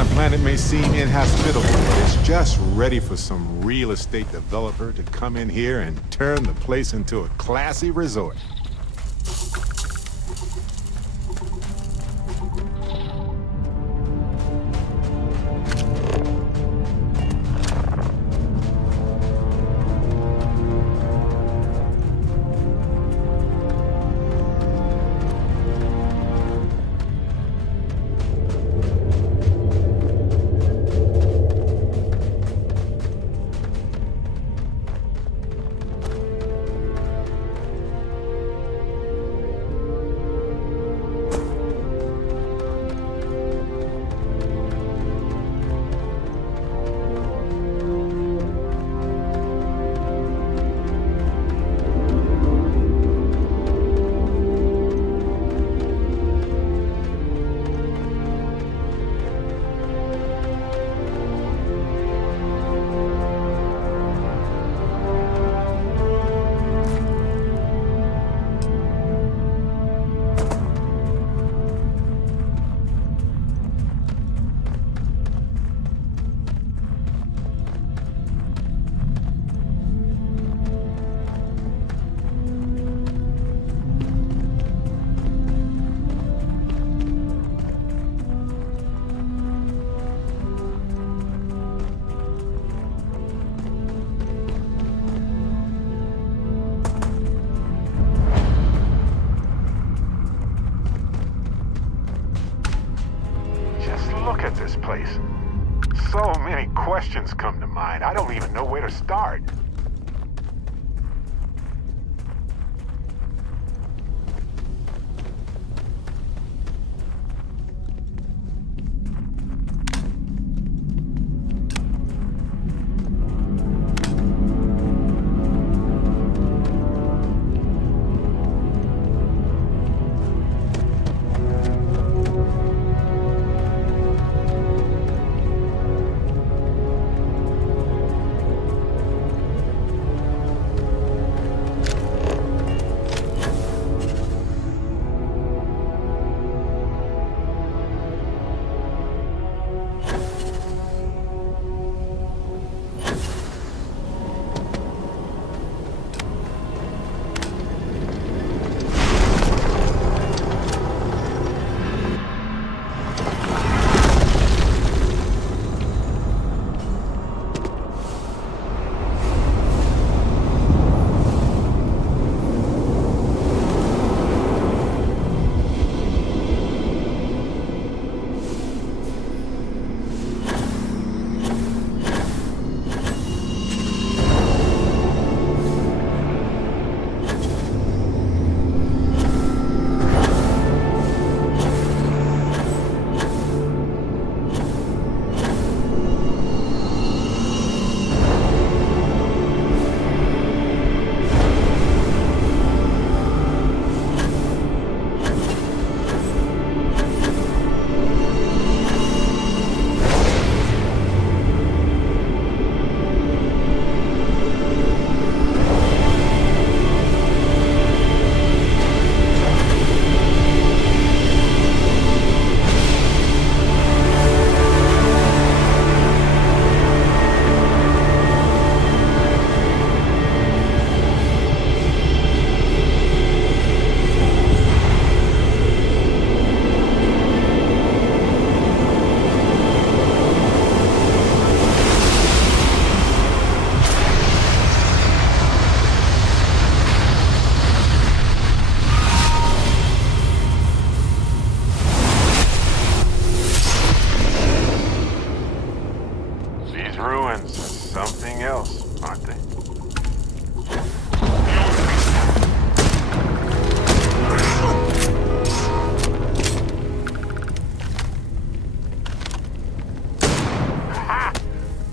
of planet may seem inhospitable, but it's just ready for some real estate developer to come in here and turn the place into a classy resort. Look at this place. So many questions come to mind. I don't even know where to start.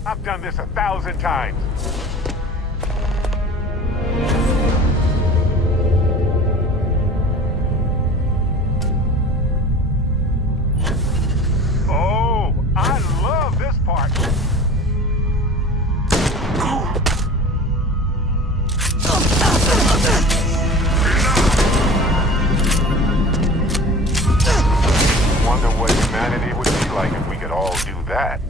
I've done this 1,000 times. Oh, I love this part. Wonder what humanity would be like if we could all do that. that.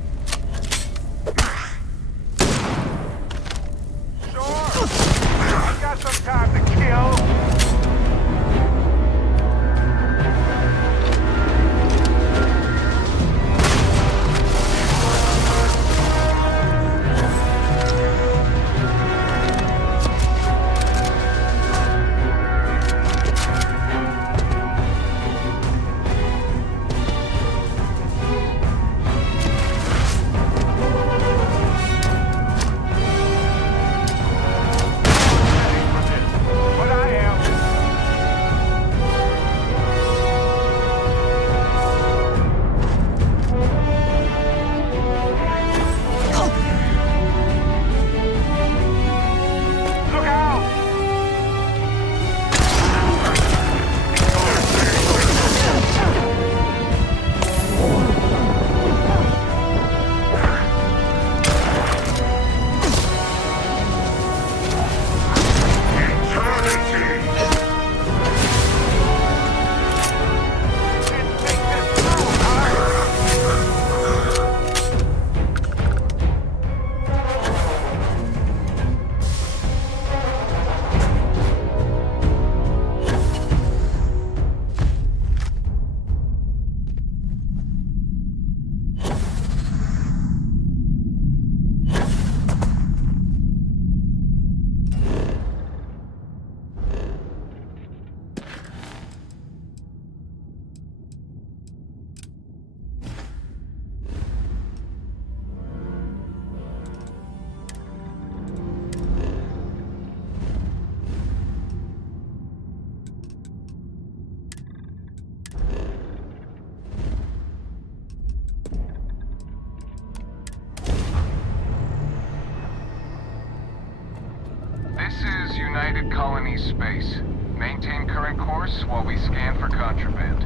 Sure! I got some time to kill! This is United Colony Space. Maintain current course while we scan for contraband.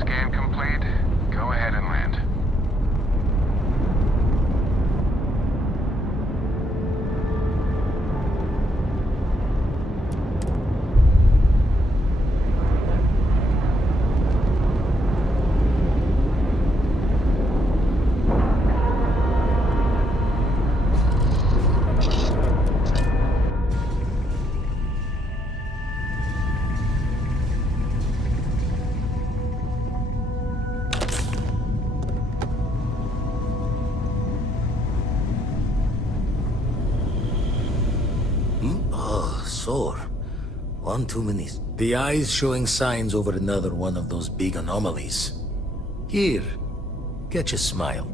Scan complete. Go ahead and land. Sore. One too many. The eye's showing signs over another one of those big anomalies. Here, get your smile.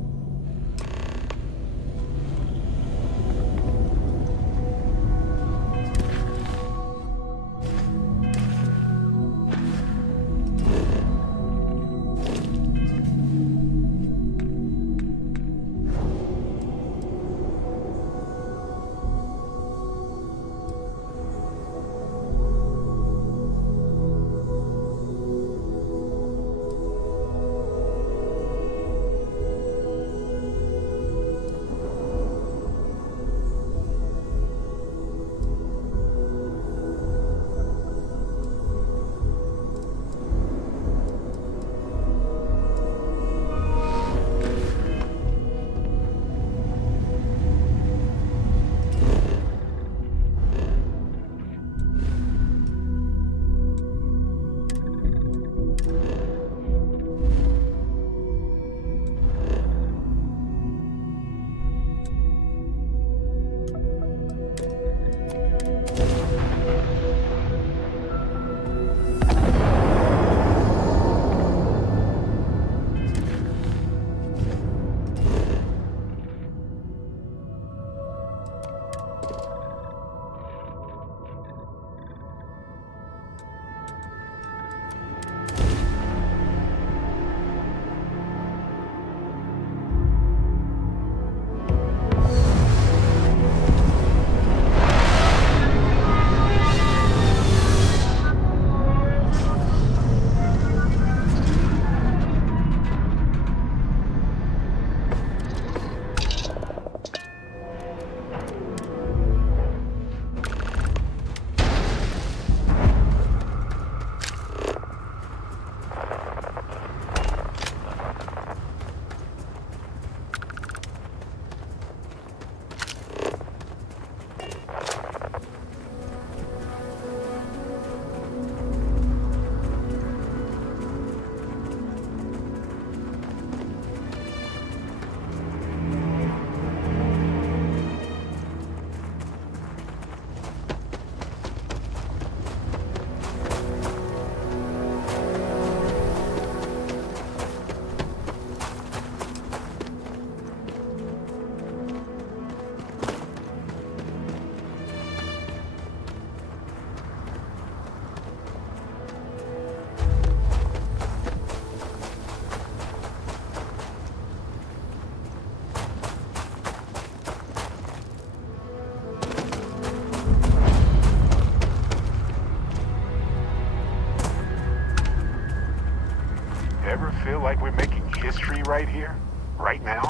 ever feel like we're making history right here? Right now?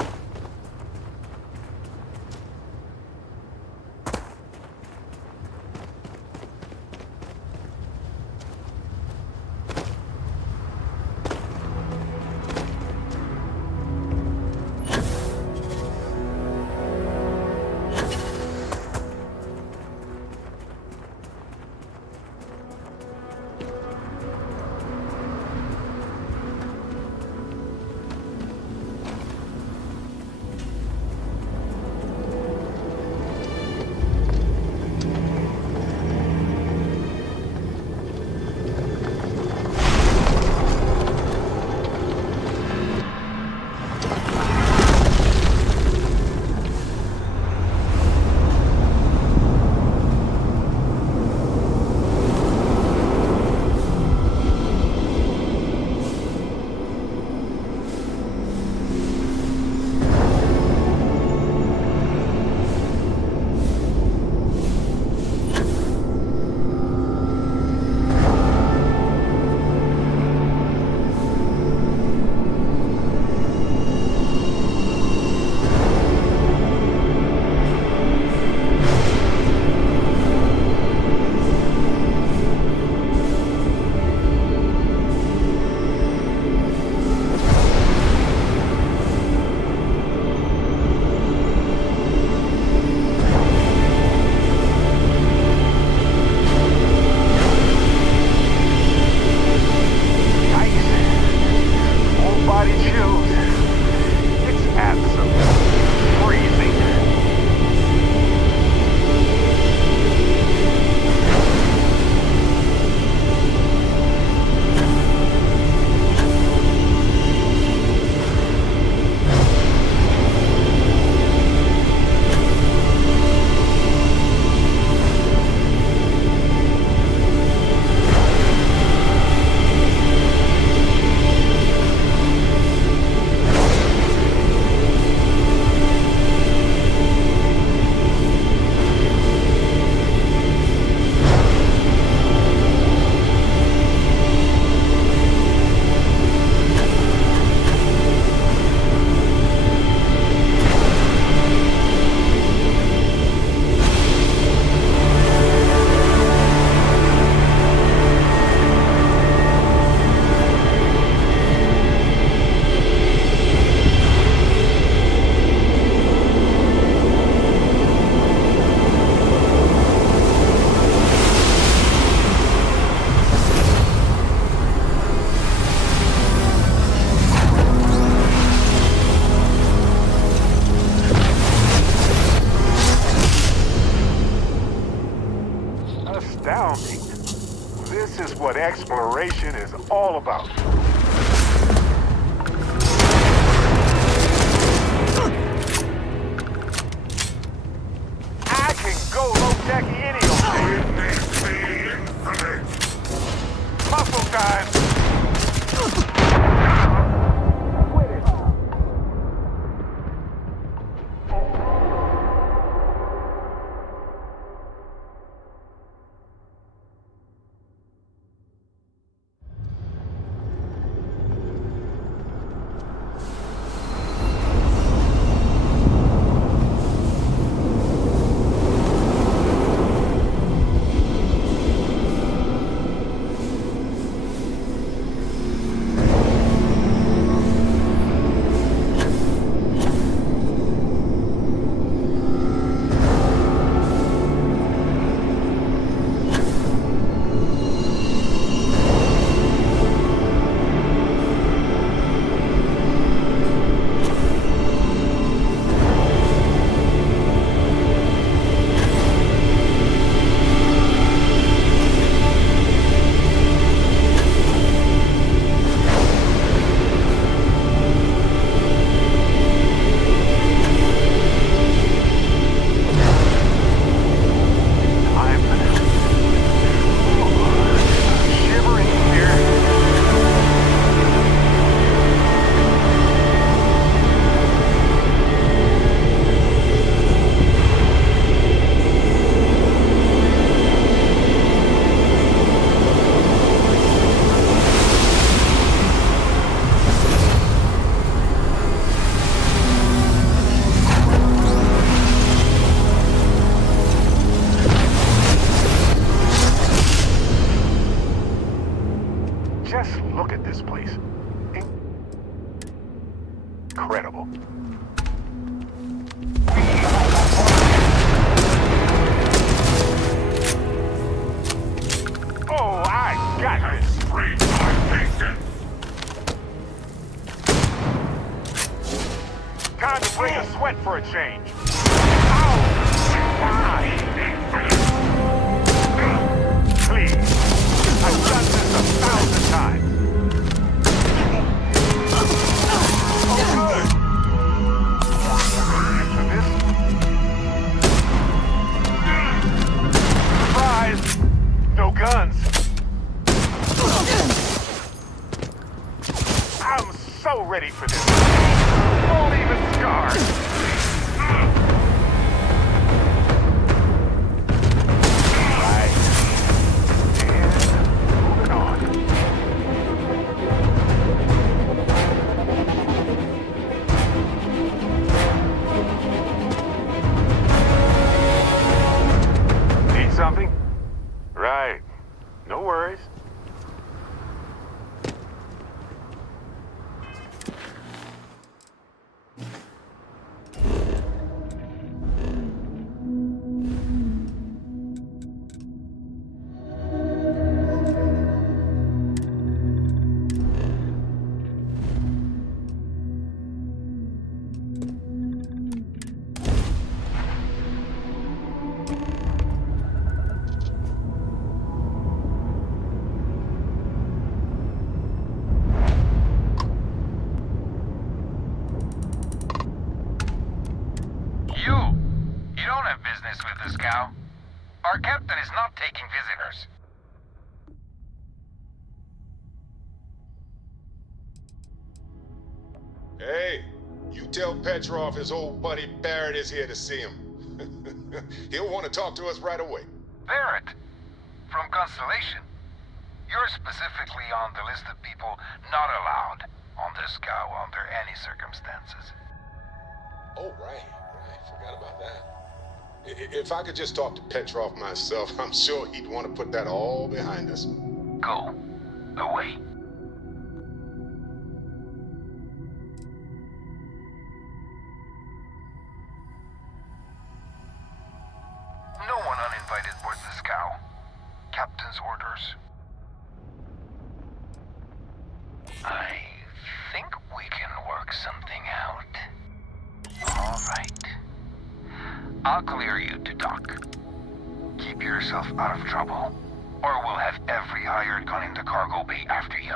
Astounding. This is what exploration is all about. I can go low-techy any old day. Muscle time. incredible. Oh, I got this. Time to break a sweat for a change. Ow! Why? Please. I've done this 1,000 times. Oh, good. For this? Surprise! No guns. I'm so ready for this. Won't even scarred. Right. And moving on. Need something? Right. No worries. You don't have business with this cow. Our captain is not taking visitors. Hey, you tell Petrov his old buddy Barrett is here to see him. He'll want to talk to us right away. Barrett, from Constellation. You're specifically on the list of people not allowed on this cow under any circumstances. Oh, right. Forgot about that. If I could just talk to Petrov myself, I'm sure he'd want to put that all behind us. Go. Away. No one uninvited boards this cow. Captain's orders. I think we can work something out. All right. I'll clear you to dock. Keep yourself out of trouble, or we'll have every hired gun in the cargo bay after you.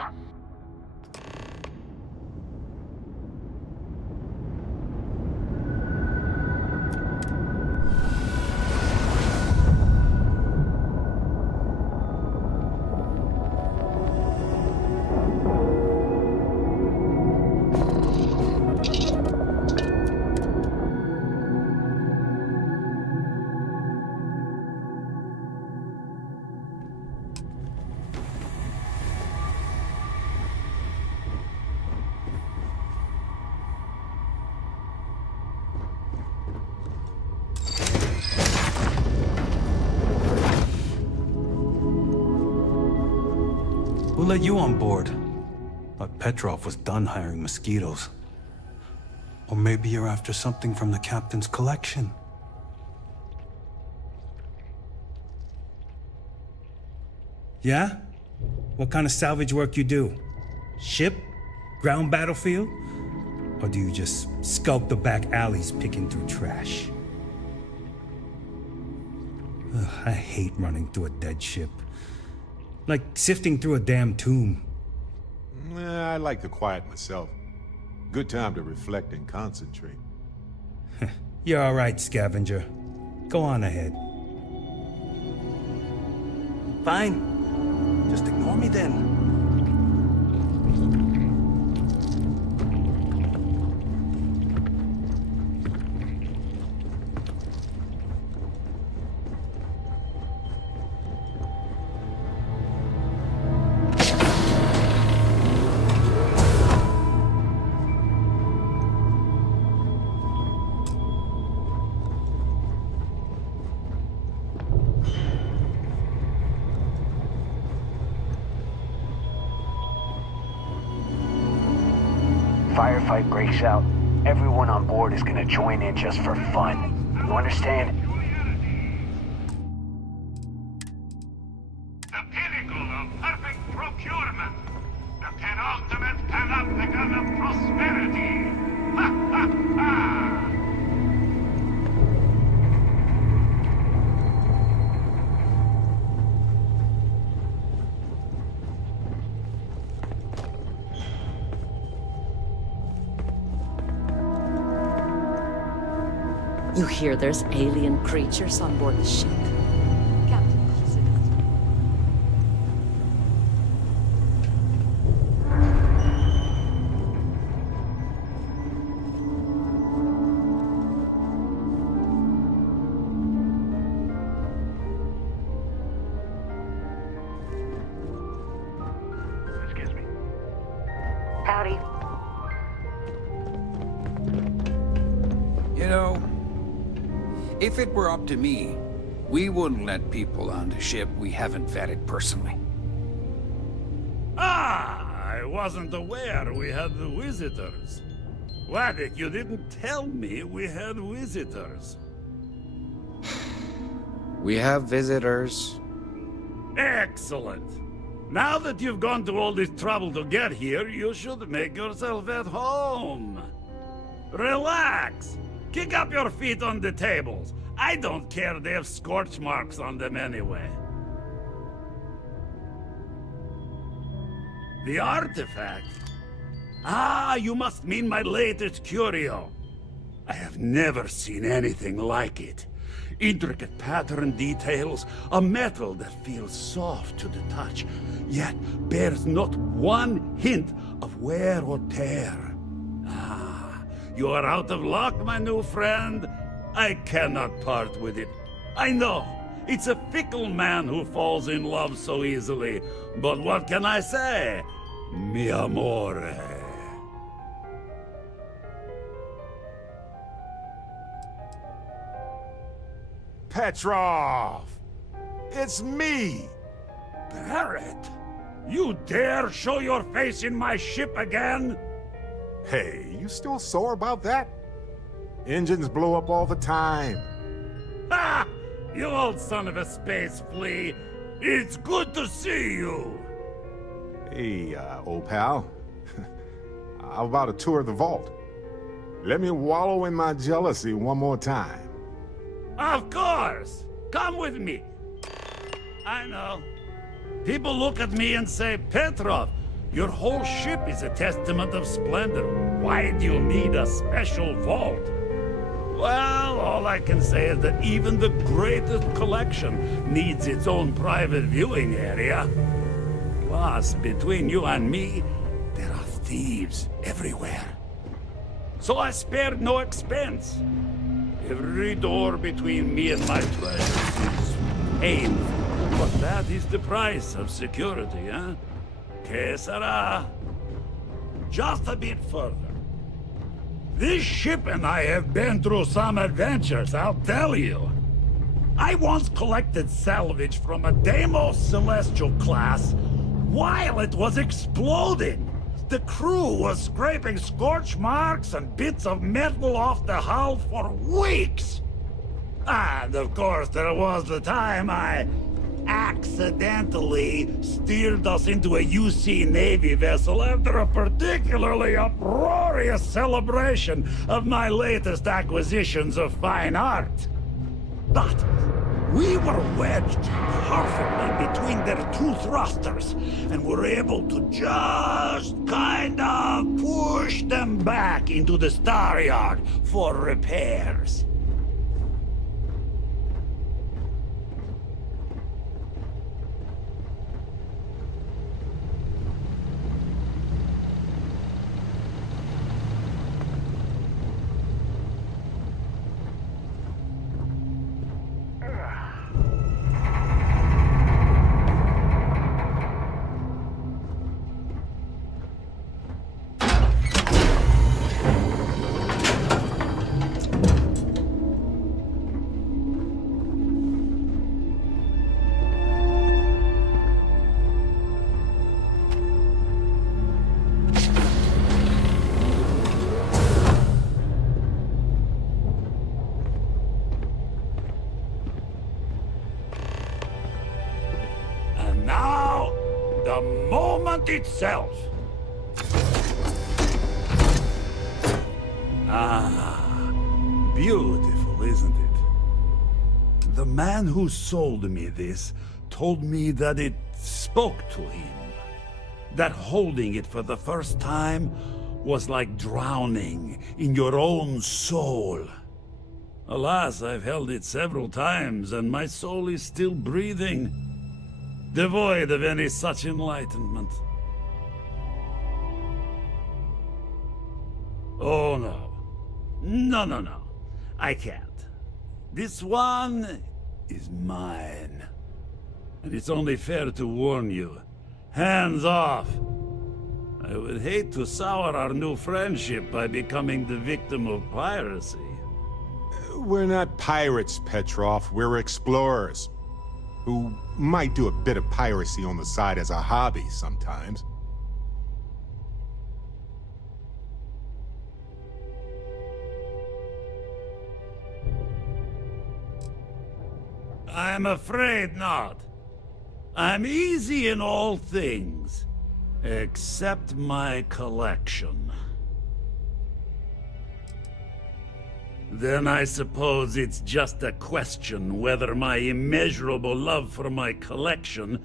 Who let you on board? Thought Petrov was done hiring mosquitoes. Or maybe you're after something from the captain's collection. Yeah? What kind of salvage work you do? Ship? Ground battlefield? Or do you just skulk the back alleys picking through trash? Ugh, I hate running through a dead ship. Like sifting through a damn tomb. I like the quiet myself. Good time to reflect and concentrate. You're all right, scavenger. Go on ahead. Fine. Just ignore me then. firefight breaks out, everyone on board is gonna join in just for fun. You understand? The pinnacle of perfect procurement. The penultimate panopticon of prosperity. Ha ha ha! You hear there's alien creatures on board the ship? Captain calls it. Excuse me. Howdy. You know, if it were up to me, we wouldn't let people on the ship we haven't vetted personally. Ah, I wasn't aware we had the visitors. Waddick, you didn't tell me we had visitors. We have visitors. Excellent. Now that you've gone to all this trouble to get here, you should make yourself at home. Relax. Kick up your feet on the tables. I don't care, they have scorch marks on them anyway. The artifact? Ah, you must mean my latest curio. I have never seen anything like it. Intricate pattern details, a metal that feels soft to the touch, yet bears not one hint of wear or tear. Ah, you are out of luck, my new friend. I cannot part with it. I know, it's a fickle man who falls in love so easily, but what can I say? Mi amore. Petrov! It's me! Barrett? You dare show your face in my ship again? Hey, you still sore about that? Engines blow up all the time. Ha! You old son of a space flea! It's good to see you! Hey, old pal. How about a tour of the vault? Let me wallow in my jealousy one more time. Of course! Come with me! I know. People look at me and say, Petrov, your whole ship is a testament of splendor. Why do you need a special vault? Well, all I can say is that even the greatest collection needs its own private viewing area. Plus, between you and me, there are thieves everywhere. So I spared no expense. Every door between me and my treasures is painful. But that is the price of security, huh? Que sera? Just a bit further. This ship and I have been through some adventures, I'll tell you. I once collected salvage from a Deimos Celestial class while it was exploding. The crew was scraping scorch marks and bits of metal off the hull for weeks. And of course, there was the time I accidentally steered us into a UC Navy vessel after a particularly uproarious celebration of my latest acquisitions of fine art. But we were wedged perfectly between their two thrusters and were able to just kind of push them back into the star yard for repairs. suit itself. Ah, beautiful, isn't it? The man who sold me this told me that it spoke to him. That holding it for the first time was like drowning in your own soul. Alas, I've held it several times, and my soul is still breathing, devoid of any such enlightenment. Oh no. No. I can't. This one is mine. And it's only fair to warn you. Hands off! I would hate to sour our new friendship by becoming the victim of piracy. We're not pirates, Petrov. We're explorers. Who might do a bit of piracy on the side as a hobby sometimes. I'm afraid not. I'm easy in all things, except my collection. Then I suppose it's just a question whether my immeasurable love for my collection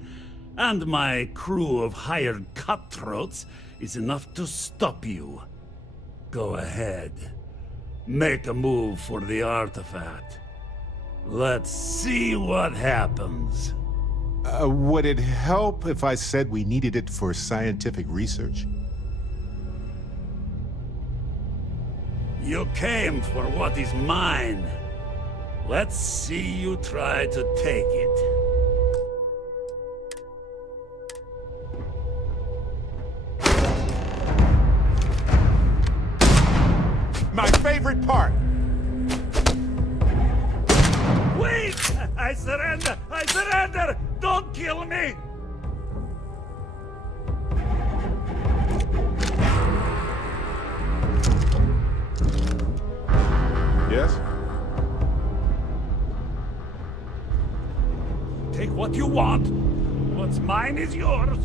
and my crew of hired cutthroats is enough to stop you. Go ahead. Make a move for the artifact. Let's see what happens. Would it help if I said we needed it for scientific research? You came for what is mine. Let's see you try to take it. My favorite part! Wait! I surrender! I surrender! Don't kill me! Yes? Take what you want. What's mine is yours.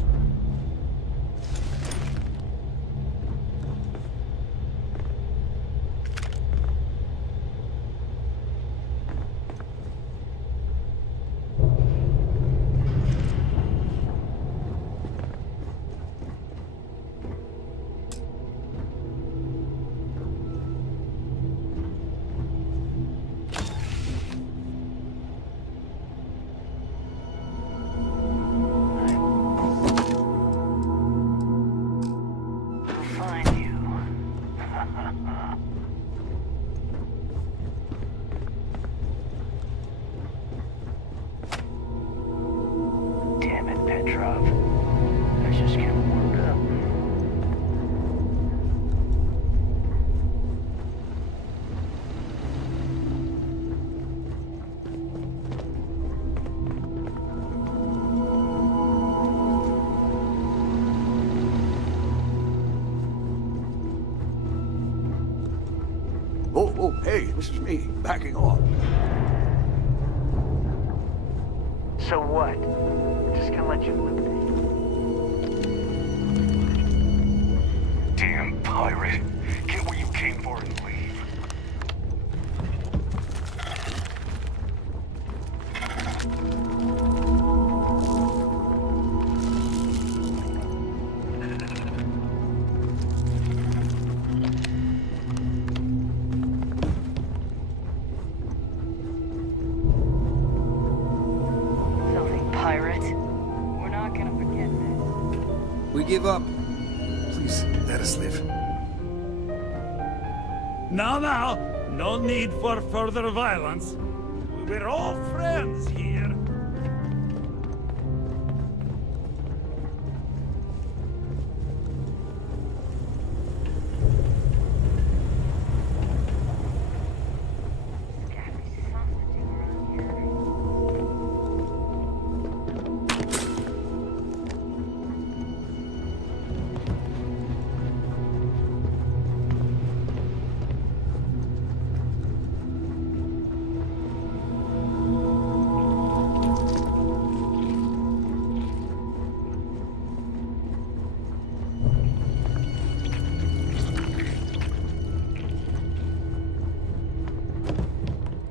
Damn it, Petrov. Let's just get warmed up. Oh, hey, this is me, backing off. So what? Just gonna let you loot it? Damn pirate. Get what you came for and leave. Pirate. We're not gonna forget this. We give up. Please, let us live. Now, no need for further violence. We're all friends here.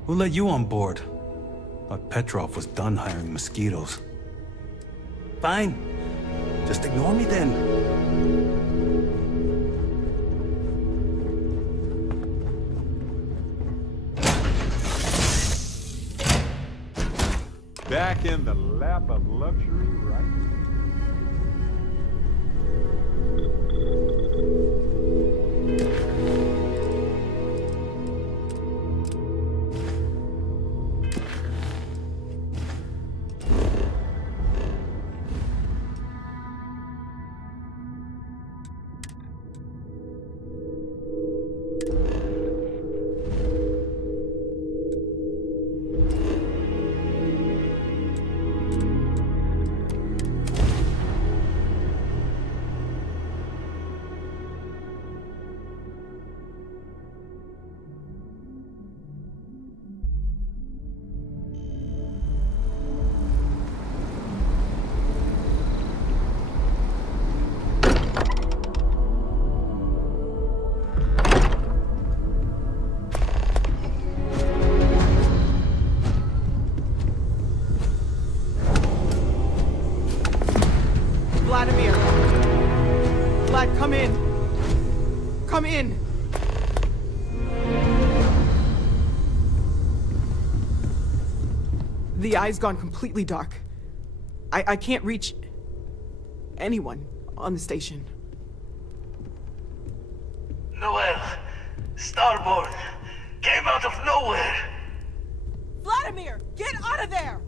Who let you on board? Thought Petrov was done hiring mosquitoes. Fine. Just ignore me then. Back in the lap of luxury, right? Vladimir! Vlad, come in! Come in! The eye's gone completely dark. I can't reach anyone on the station. Noel, Starborn, came out of nowhere. Vladimir, get out of there!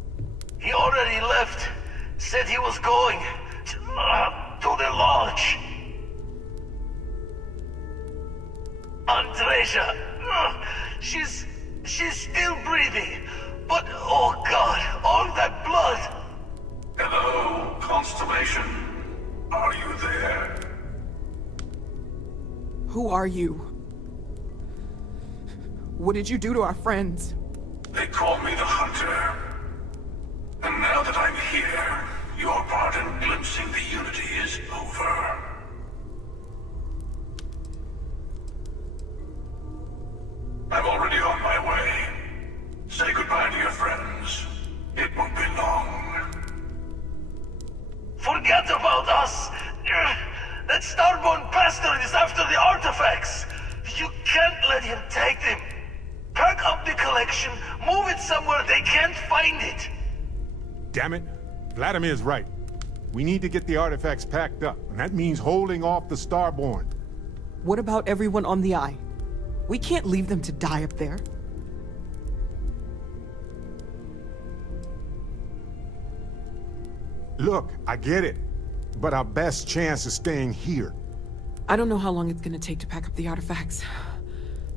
He already left. Said he was going to the lodge. Andreja, she's still breathing. But, oh God, all that blood. Hello, Constellation. Are you there? Who are you? What did you do to our friends? They call me the Hunter. And now that I'm here, your part in glimpsing the Unity is over. I'm already on my way. Say goodbye to your friends. It won't be long. Forget about us! That Starborn bastard is after the artifacts! You can't let him take them! Pack up the collection, move it somewhere they can't find it! Damn it. Vladimir's right. We need to get the artifacts packed up, and that means holding off the Starborn. What about everyone on the Eye? We can't leave them to die up there. Look, I get it, but our best chance is staying here. I don't know how long it's gonna take to pack up the artifacts.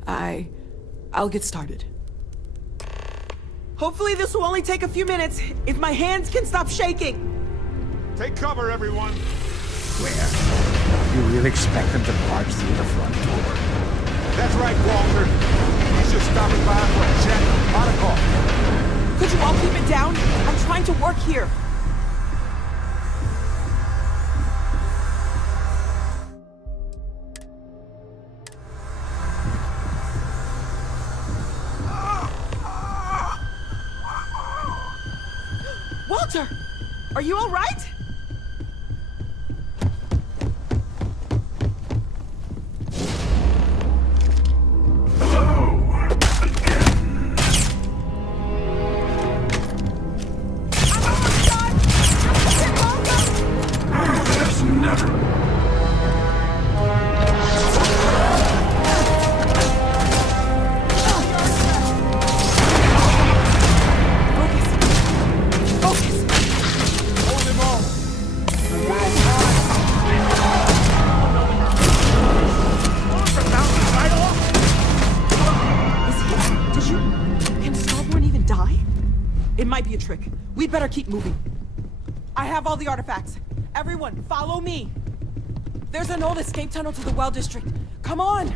I'll get started. Hopefully this will only take a few minutes, if my hands can stop shaking! Take cover, everyone! Where? You really expect them to barge through the front door? That's right, Walter. He's just stopping by for a chat with the protocol. Could you all keep it down? I'm trying to work here. Walter! Are you all right? We'd better keep moving. I have all the artifacts. Everyone, follow me. There's an old escape tunnel to the Well District. Come on!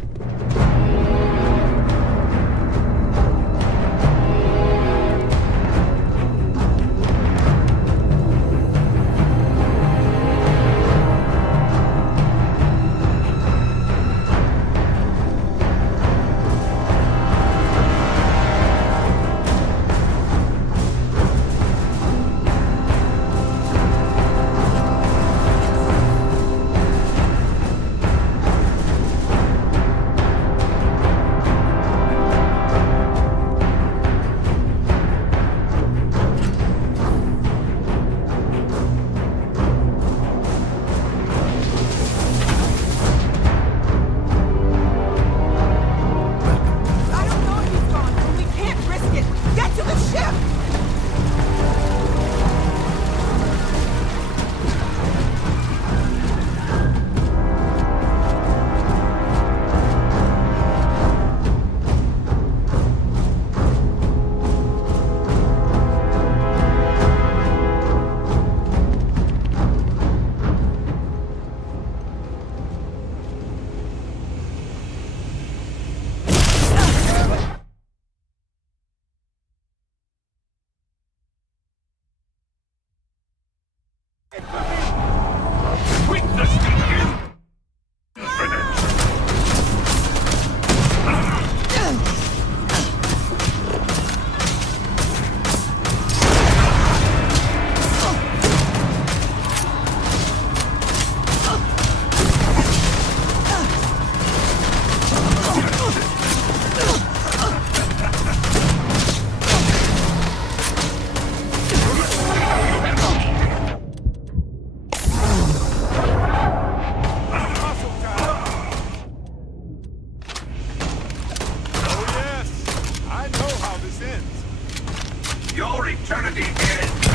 Your eternity ends.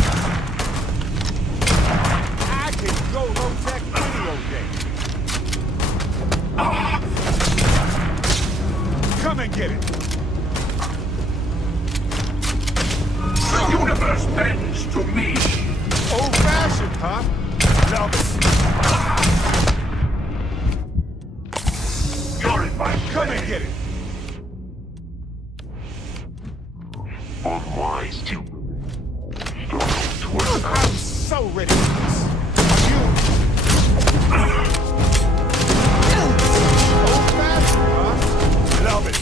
I can go low-tech any old day. Come and get it. The universe bends to me. Old-fashioned, huh? Love it. You're in my Come and get it. Unwise to I'm so ready for this. You. Old-fashioned, huh? Love it.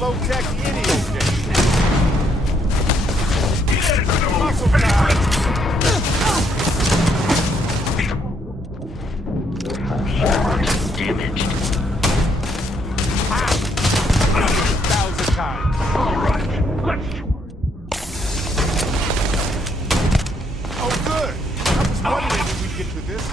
Low-tech any old day. Muscle time. Damaged. 1,000 times. All right, let's. Oh, good. I was wondering when we'd get to this.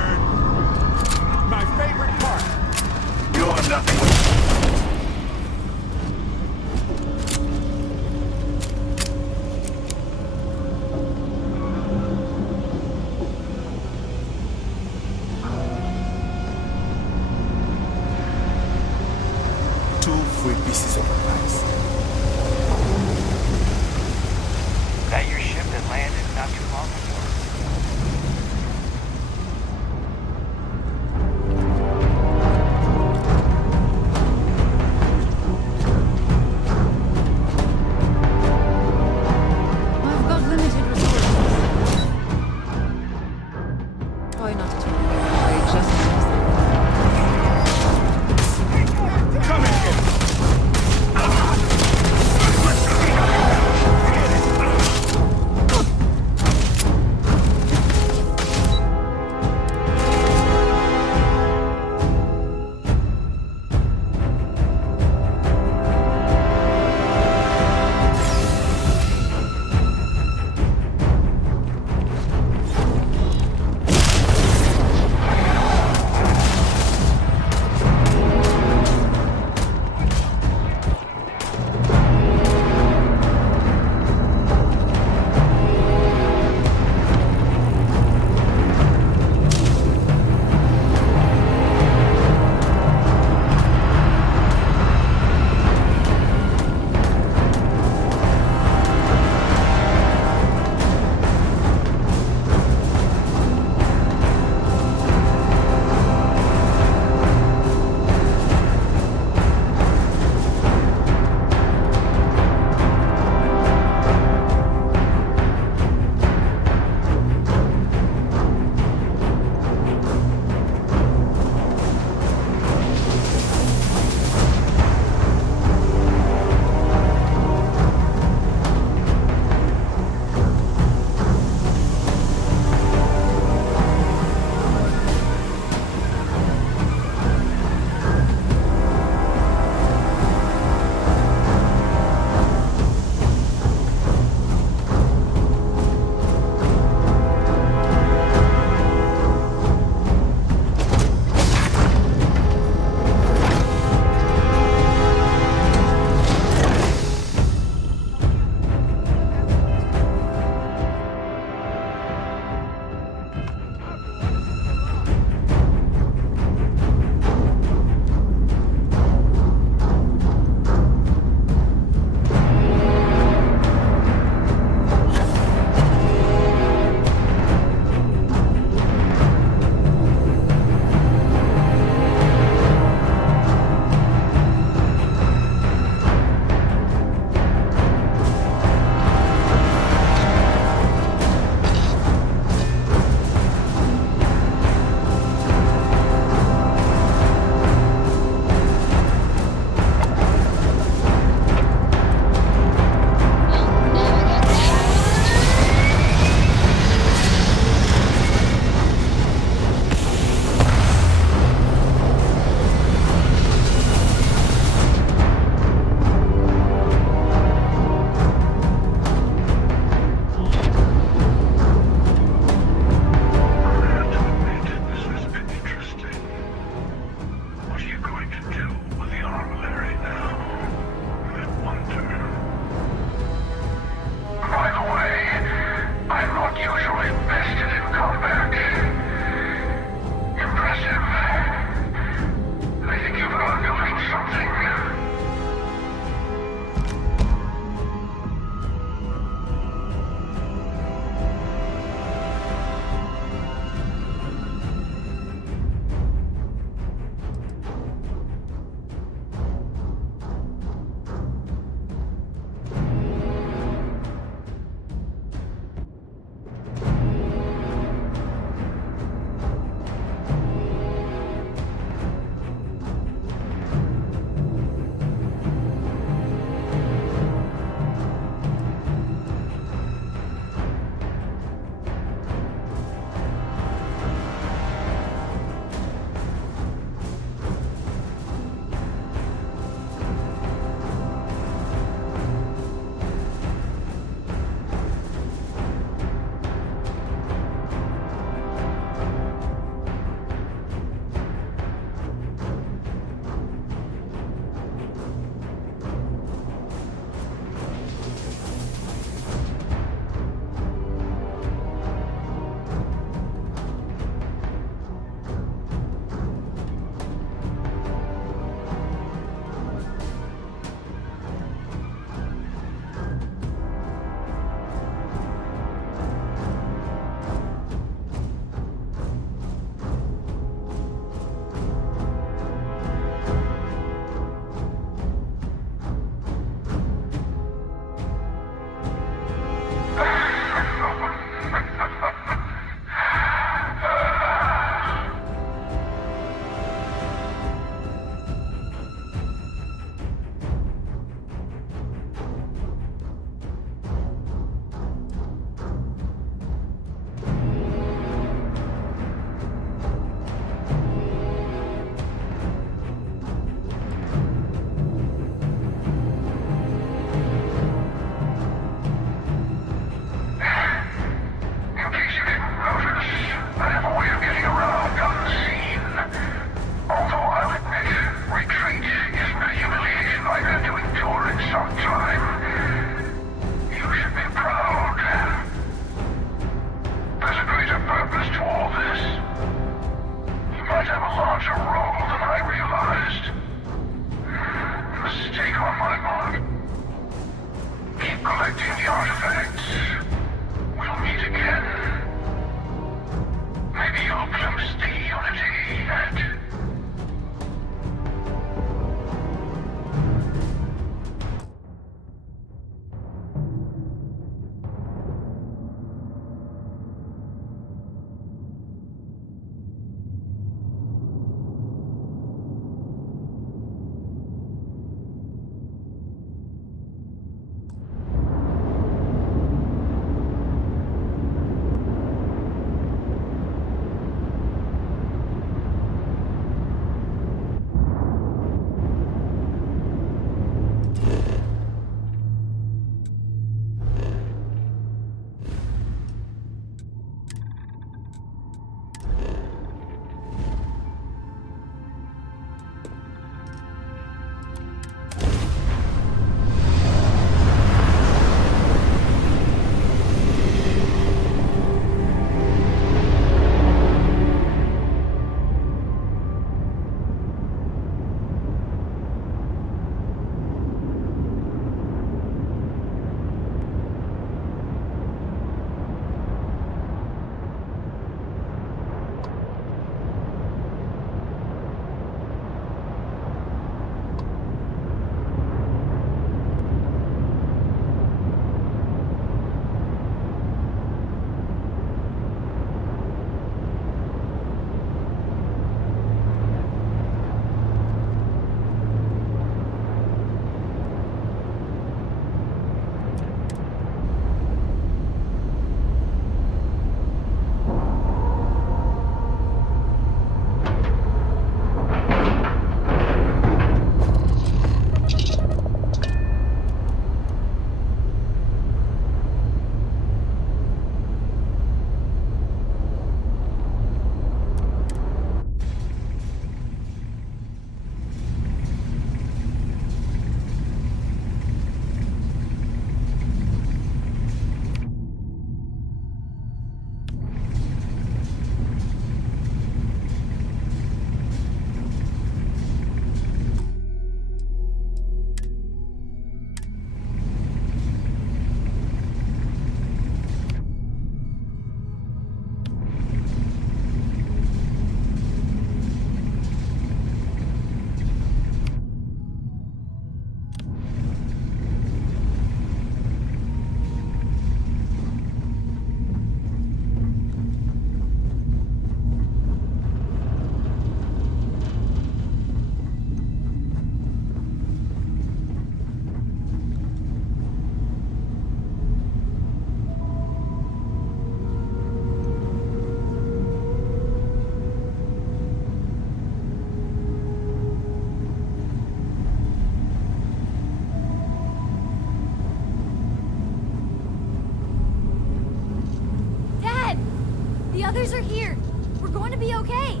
The others are here. We're going to be okay.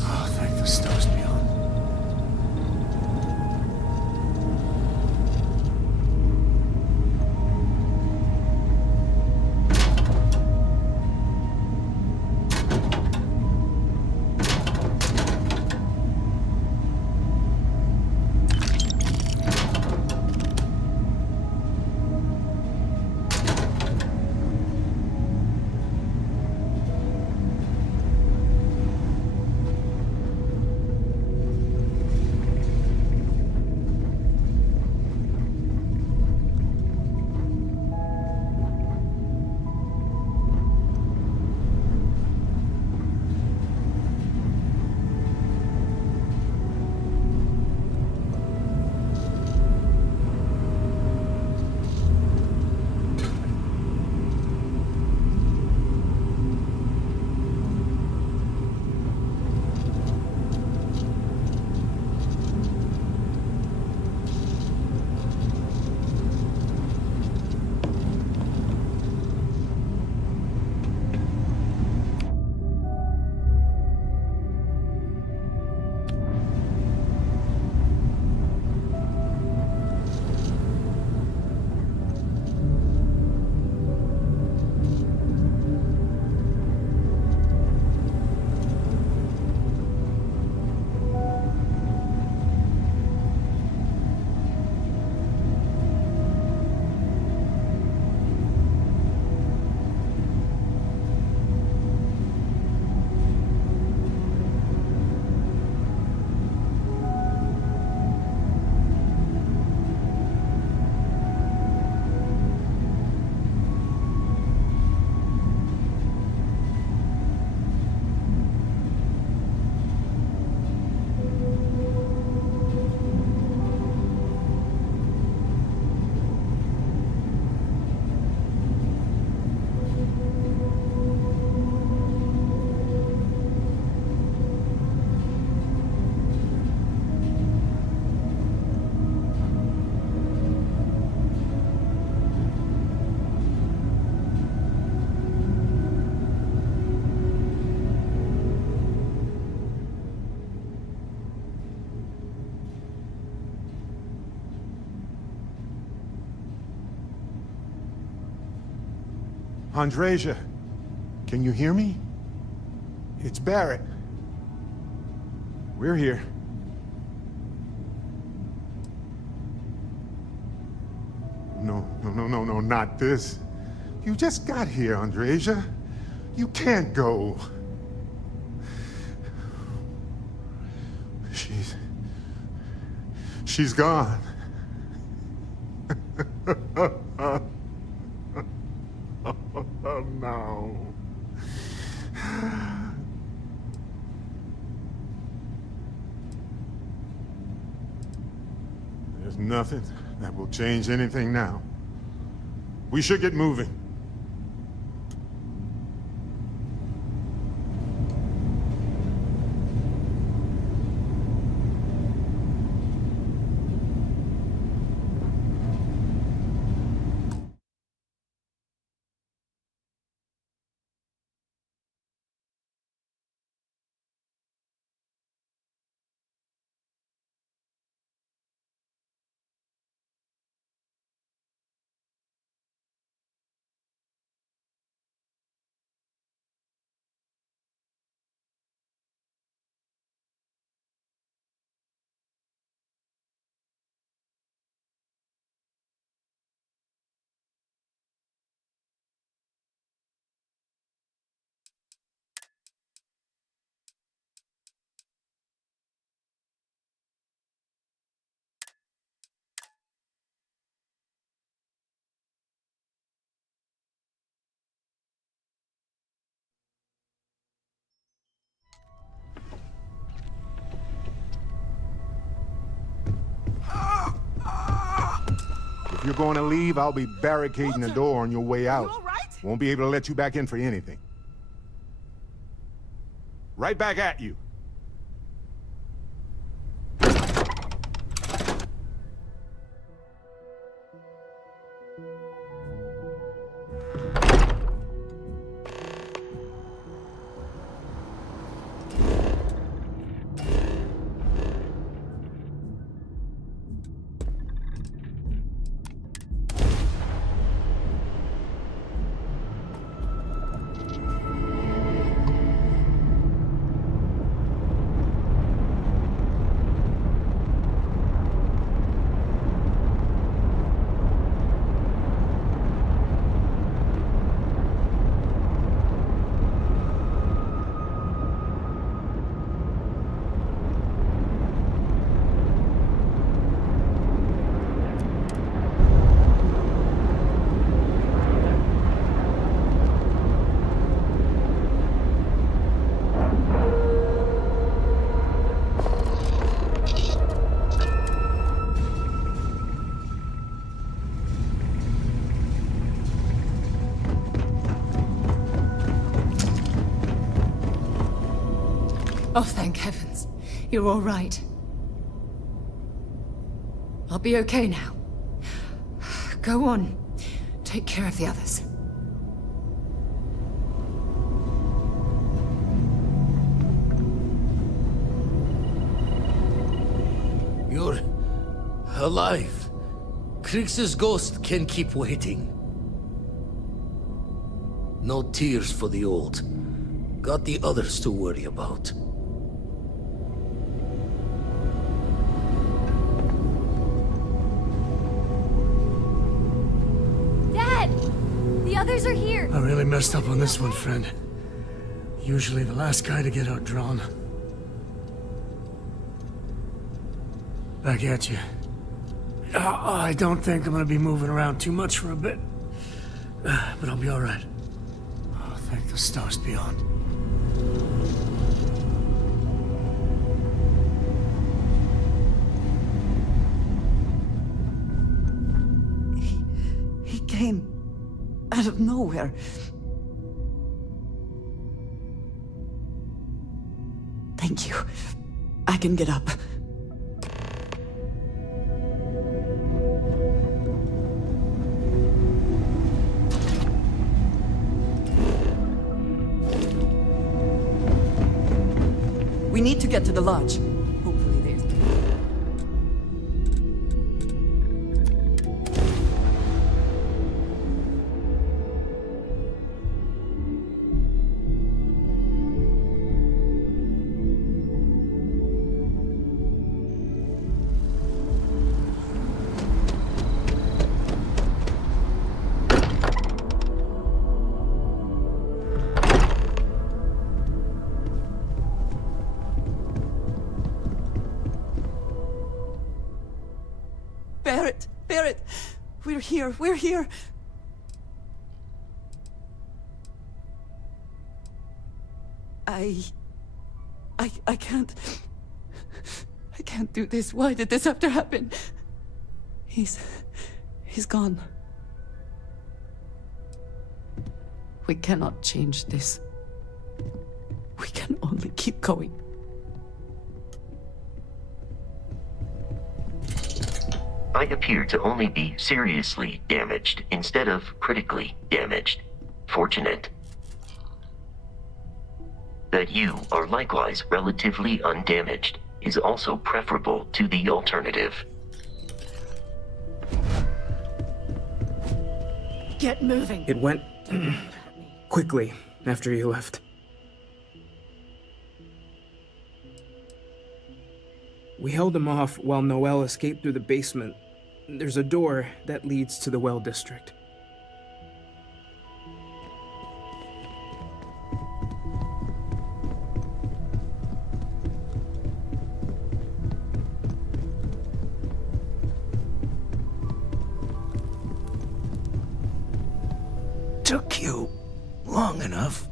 Oh, thank the stars beyond. Andreja, can you hear me? It's Barrett. We're here. No, not this. You just got here, Andreja. You can't go. She's gone. Oh, no. There's nothing that will change anything now. We should get moving. If you're going to leave, I'll be barricading the door on your way out. all right? Won't be able to let you back in for anything. Right back at you. Oh, thank heavens. You're all right. I'll be okay now. Go on. Take care of the others. You're alive. Krix's ghost can keep waiting. No tears for the old. Got the others to worry about. Dad! The others are here! I really messed up on this one, friend. Usually the last guy to get outdrawn. Back at you. I don't think I'm gonna be moving around too much for a bit. But I'll be alright. Oh, thank the stars beyond. He came out of nowhere. Thank you. I can get up. We need to get to the lodge. Hopefully there's... Barrett! We're here! I can't do this. Why did this have to happen? He's gone. We cannot change this. We can only keep going. I appear to only be seriously damaged instead of critically damaged. Fortunate. That you are likewise relatively undamaged is also preferable to the alternative. Get moving. It went quickly after you left. We held him off while Noel escaped through the basement. There's a door that leads to the well district. Took you long enough.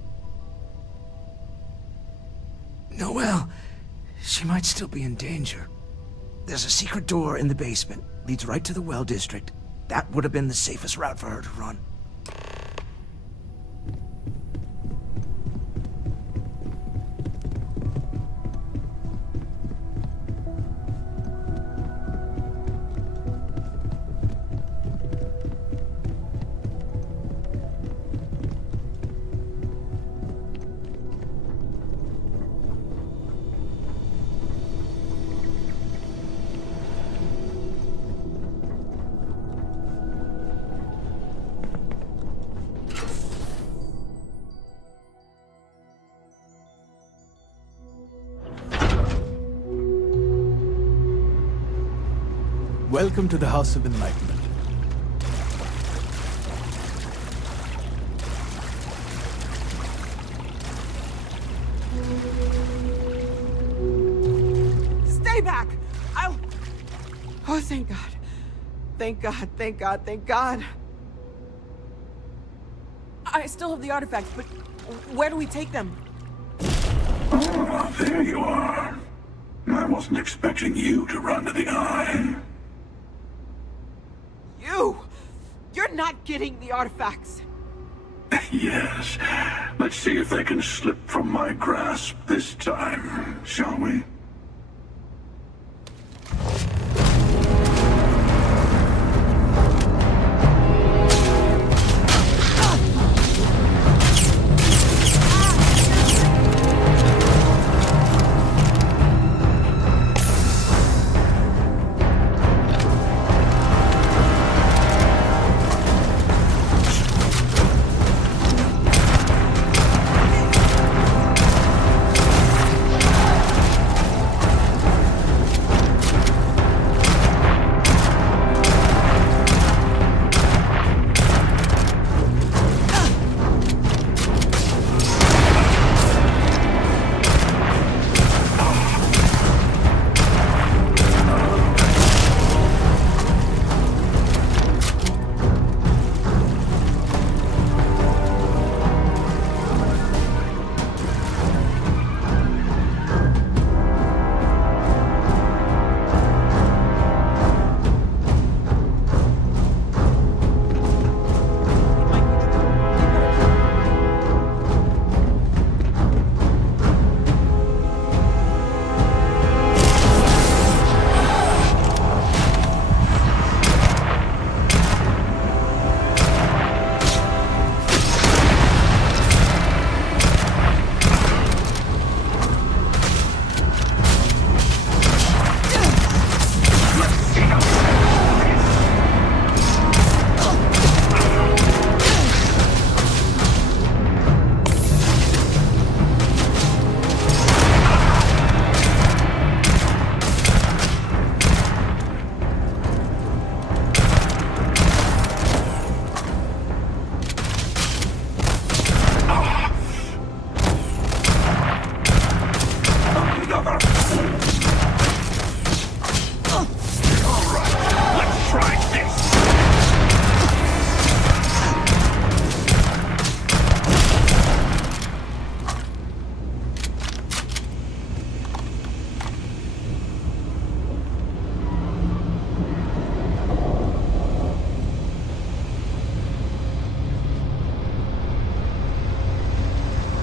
Noel, she might still be in danger. There's a secret door in the basement. Leads right to the well district. That would have been the safest route for her to run. Welcome to the House of Enlightenment. Stay back! Oh, thank God. Thank God, thank God, thank God. I still have the artifacts, but where do we take them? Ah, there you are. I wasn't expecting you to run to the eye. You're not getting the artifacts. Yes, Let's see if they can slip from my grasp this time, shall we?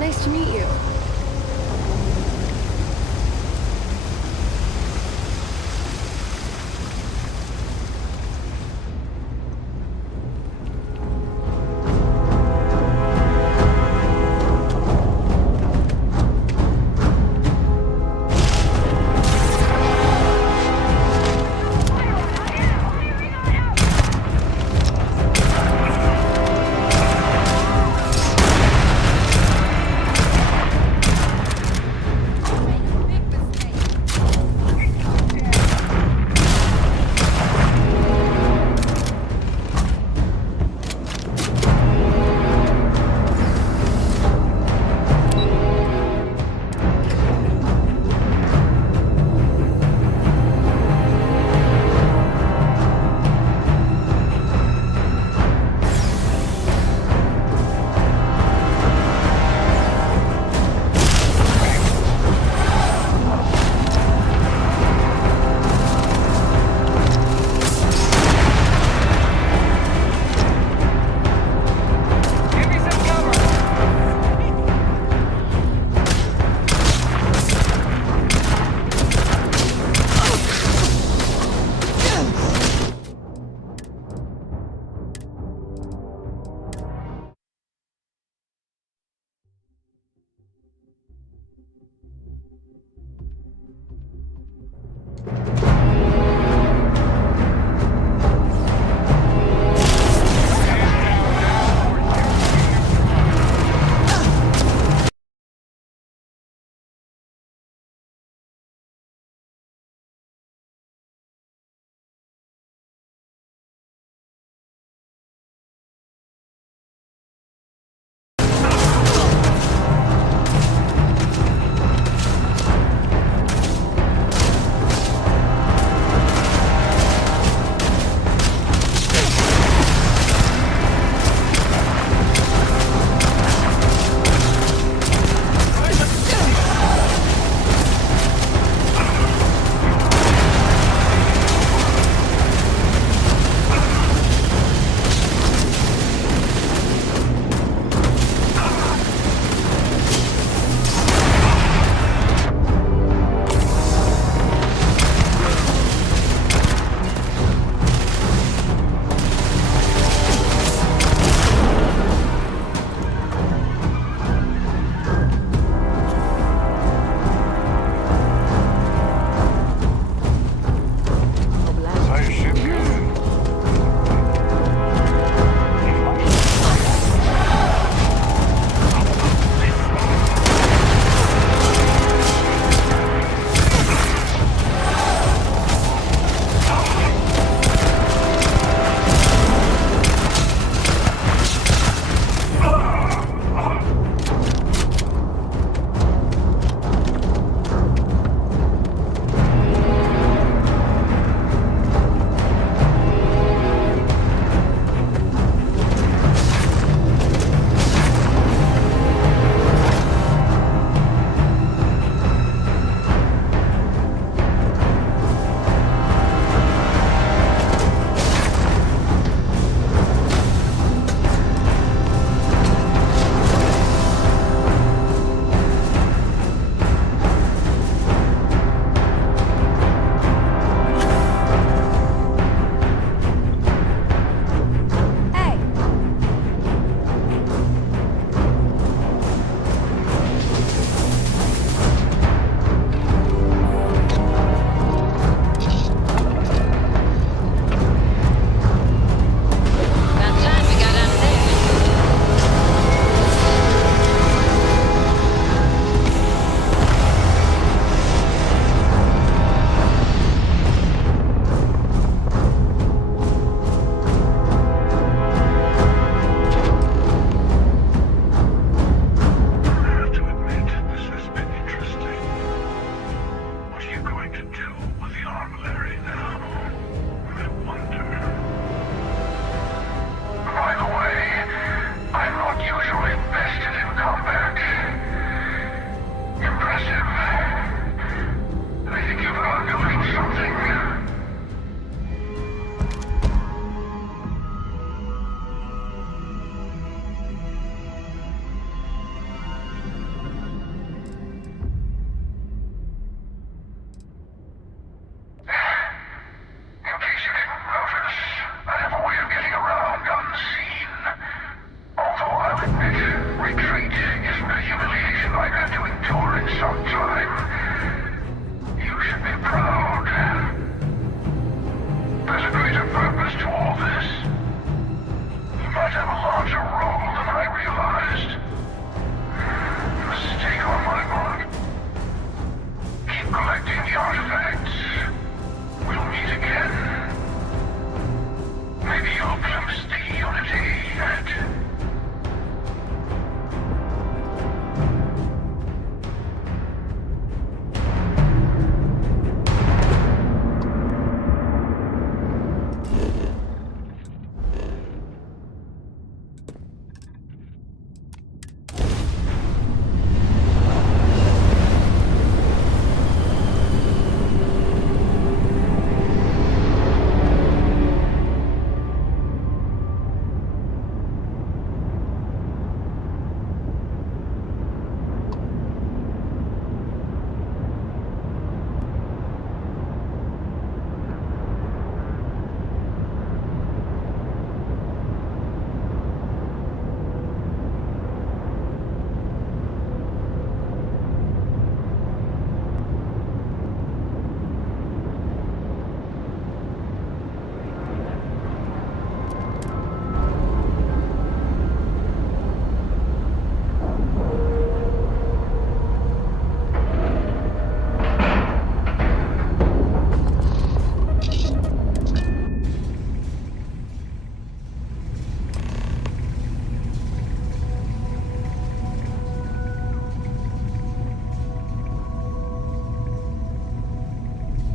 Nice to meet you.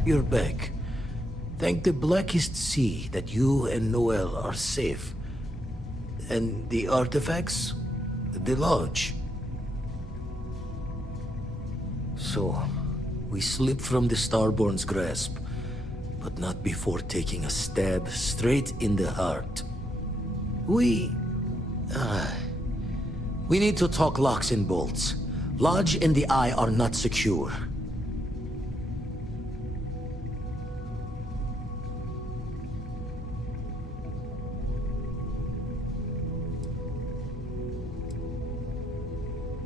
you're back. Thank the Blackest Sea that you and Noel are safe. And the artifacts? The lodge. So, we slipped from the Starborn's grasp, but not before taking a stab straight in the heart. We need to talk locks and bolts. Lodge and the Eye are not secure.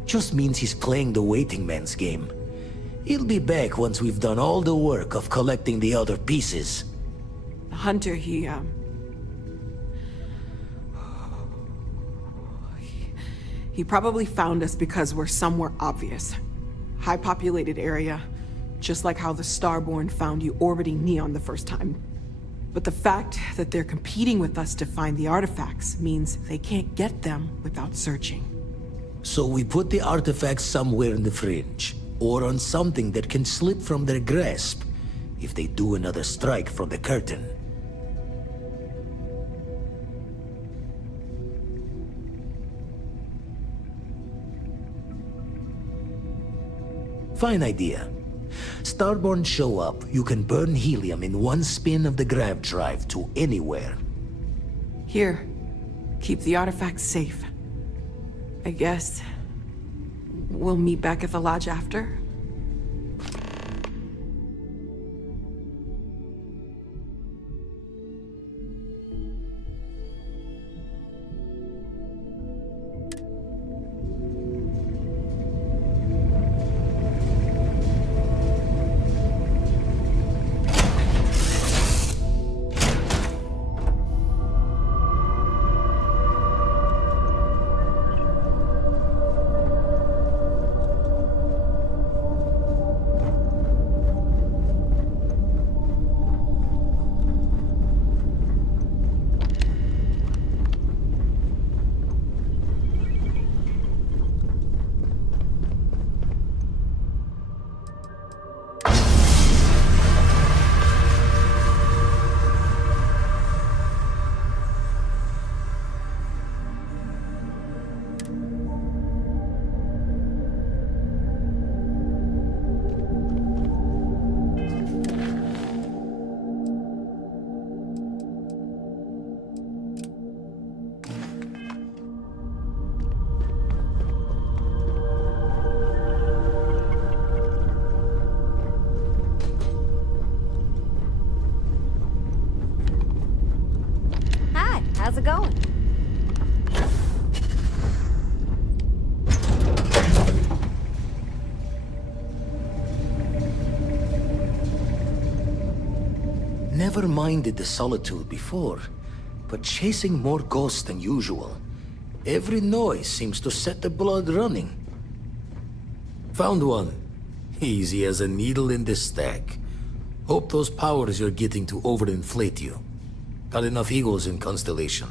Just means he's playing the waiting man's game. He'll be back once we've done all the work of collecting the other pieces. The hunter, he probably found us because we're somewhere obvious. High-populated area, just like how the Starborn found you orbiting Neon the first time. But the fact that they're competing with us to find the artifacts means they can't get them without searching. So we put the artifacts somewhere in the fringe, or on something that can slip from their grasp if they do another strike from the curtain. Fine idea. Starborn show up, you can burn helium in one spin of the grav drive to anywhere. Here, keep the artifacts safe. I guess we'll meet back at the lodge after? How's it going? Never minded the solitude before, but chasing more ghosts than usual. Every noise seems to set the blood running. Found one. Easy as a needle in the stack. Hope those powers you're getting to overinflate you. Got enough egos in Constellation.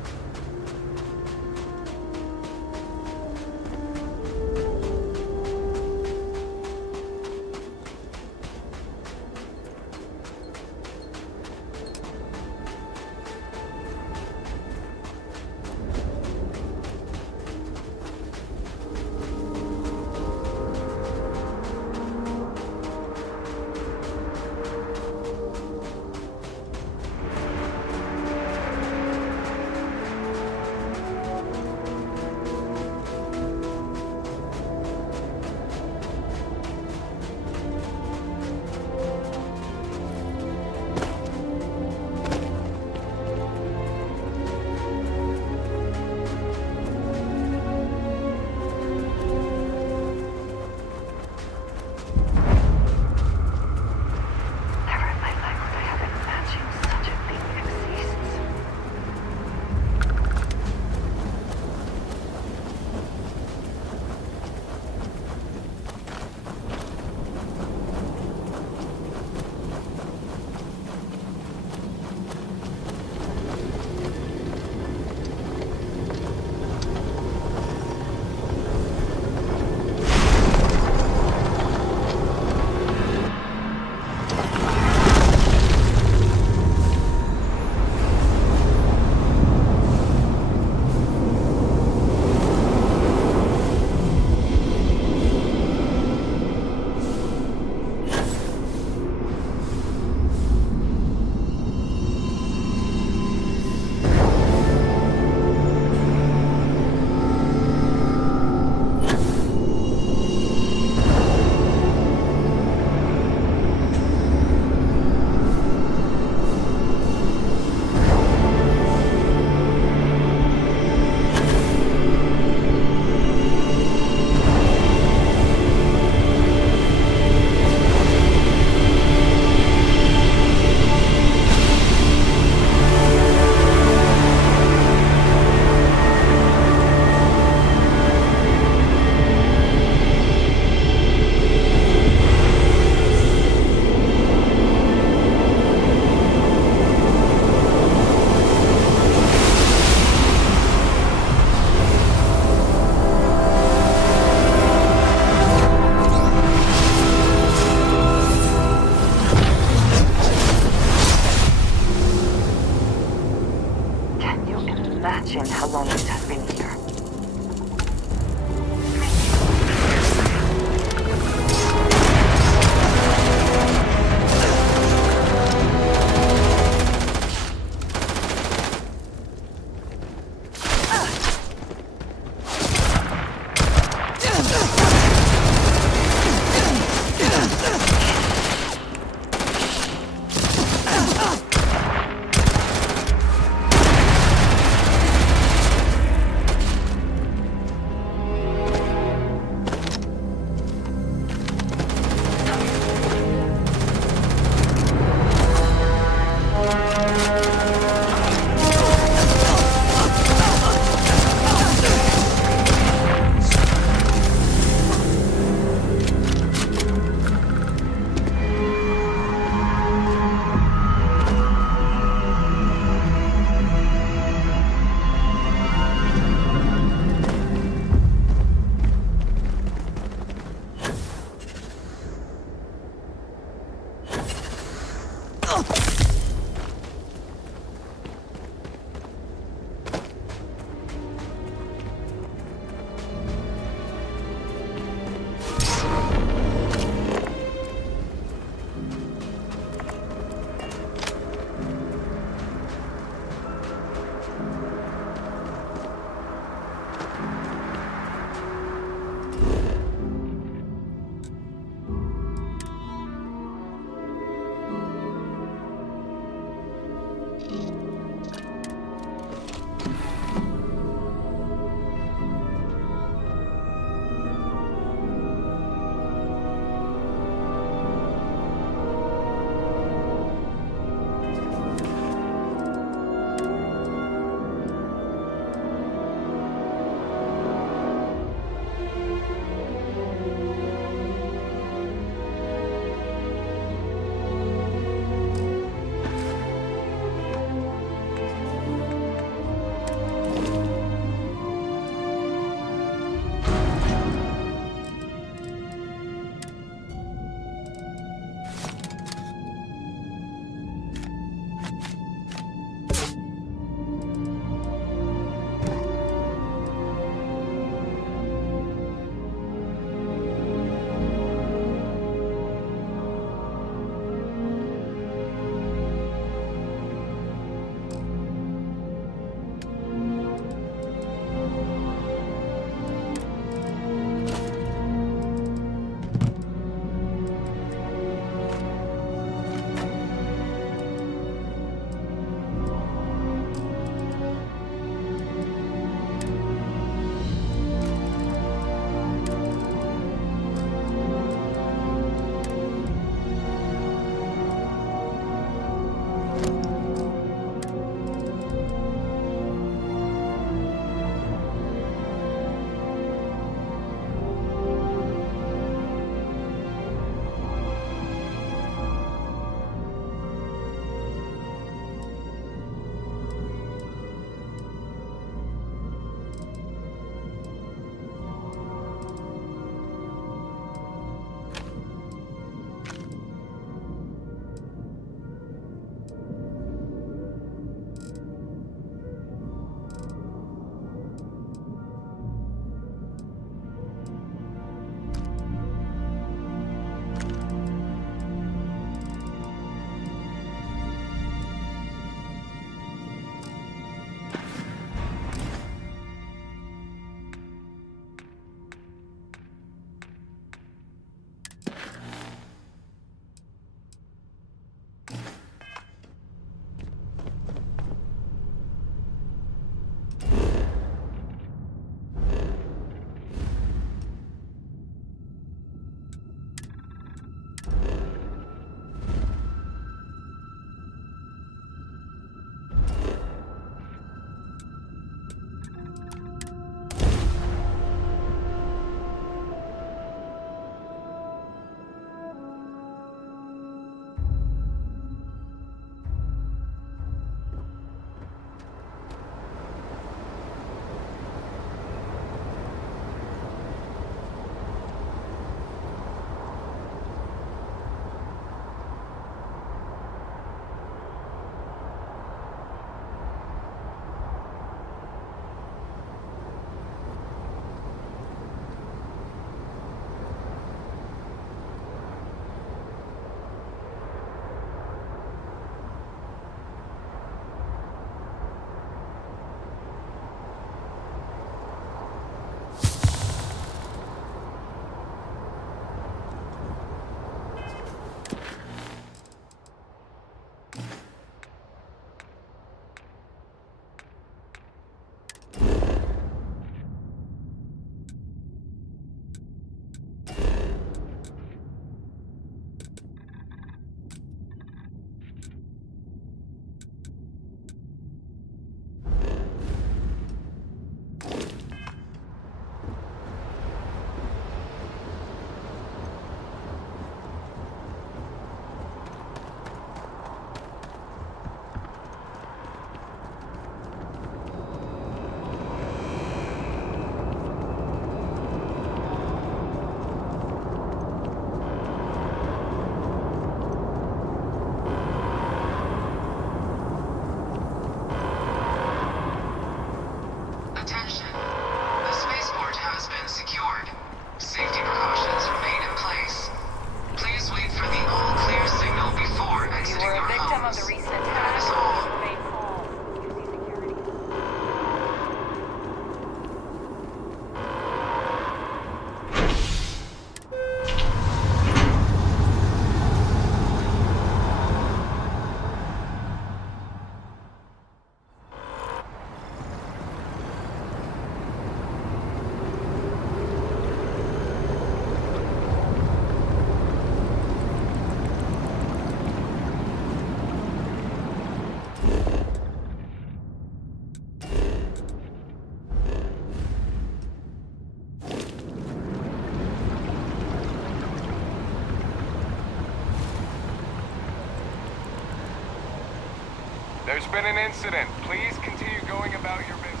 There's been an incident. Please continue going about your business.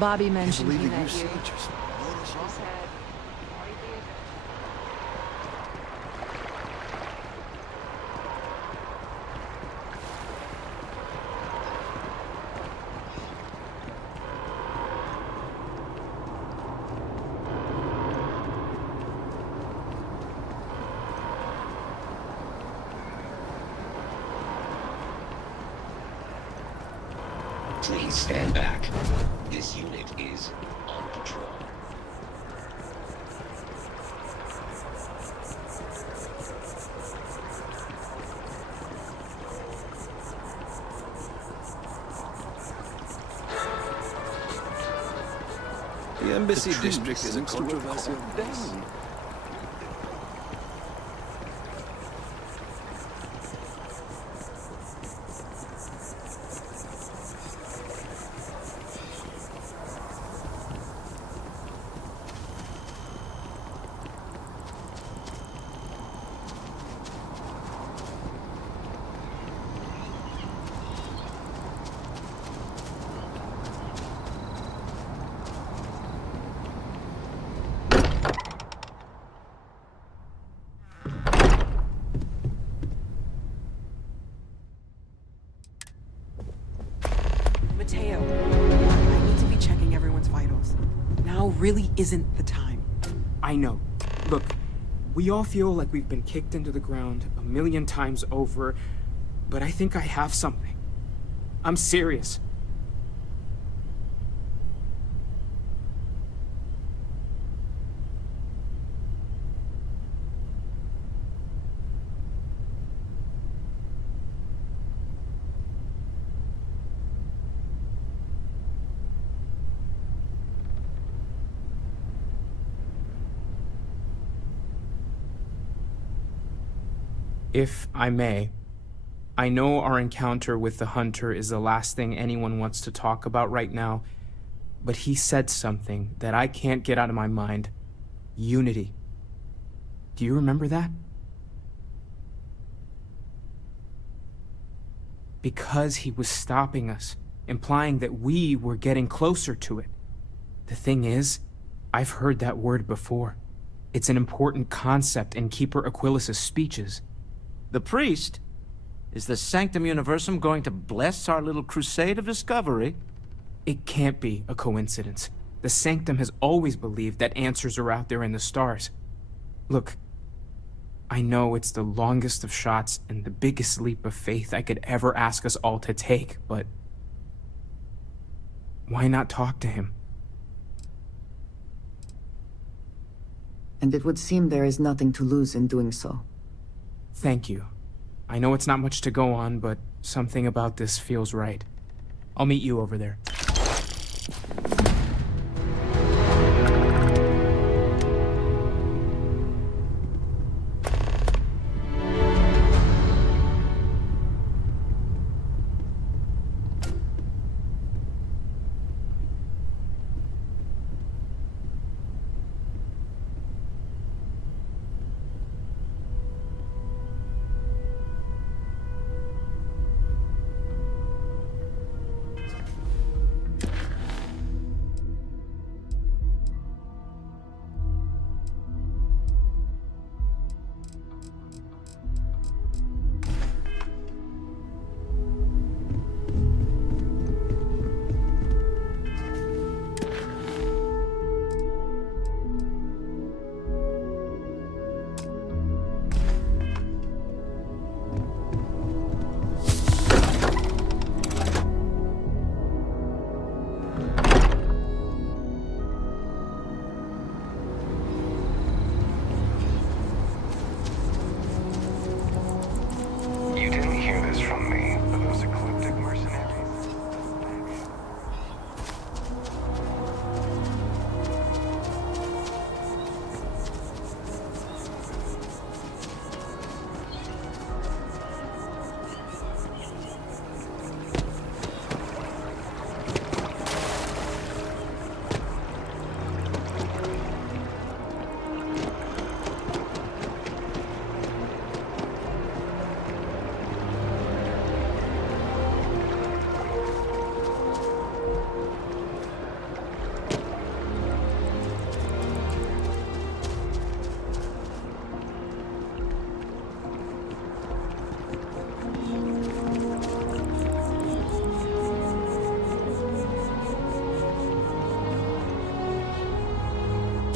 Bobby mentioned he Believe met that you. you just Please stand back. This unit is on patrol. The Embassy District is a controversial place. Mateo, I need to be checking everyone's vitals. Now really isn't the time. I know. Look, we all feel like we've been kicked into the ground 1,000,000 times over, but I think I have something. I'm serious. If I may, I know our encounter with the Hunter is the last thing anyone wants to talk about right now, but he said something that I can't get out of my mind. Unity. Do you remember that? Because he was stopping us, implying that we were getting closer to it. The thing is, I've heard that word before. It's an important concept in Keeper Aquilas's speeches. The priest? Is the Sanctum Universum going to bless our little crusade of discovery? It can't be a coincidence. The Sanctum has always believed that answers are out there in the stars. Look, I know it's the longest of shots and the biggest leap of faith I could ever ask us all to take, but why not talk to him? And it would seem there is nothing to lose in doing so. Thank you. I know it's not much to go on, but something about this feels right. I'll meet you over there.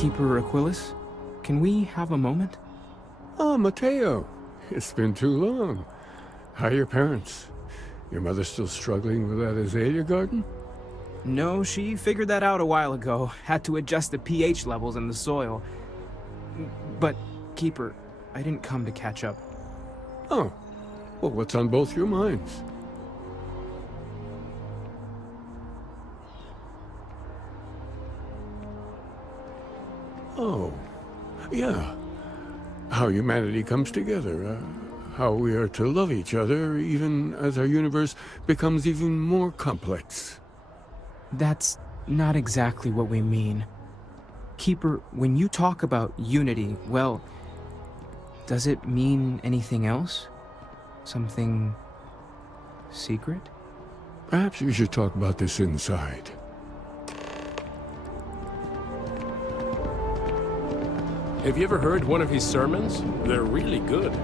Keeper Aquilus, can we have a moment? Oh, Mateo. It's been too long. How are your parents? Your mother still struggling with that azalea garden? No, she figured that out a while ago. Had to adjust the pH levels in the soil. But, Keeper, I didn't come to catch up. Oh. Well, what's on both your minds? Oh. Yeah. How humanity comes together. How we are to love each other even as our universe becomes even more complex. That's not exactly what we mean. Keeper, when you talk about unity, well, does it mean anything else? Something secret? Perhaps we should talk about this inside. Have you ever heard one of his sermons? They're really good.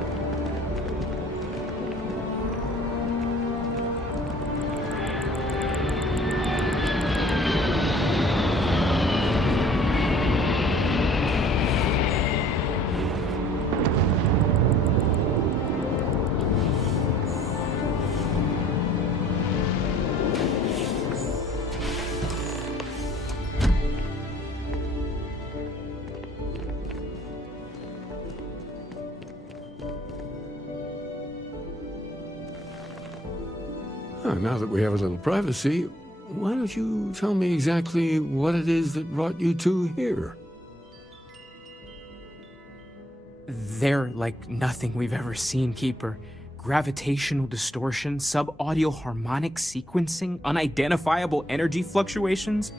Now that we have a little privacy, why don't you tell me exactly what it is that brought you two here? They're like nothing we've ever seen, Keeper. Gravitational distortion, sub-audio harmonic sequencing, unidentifiable energy fluctuations.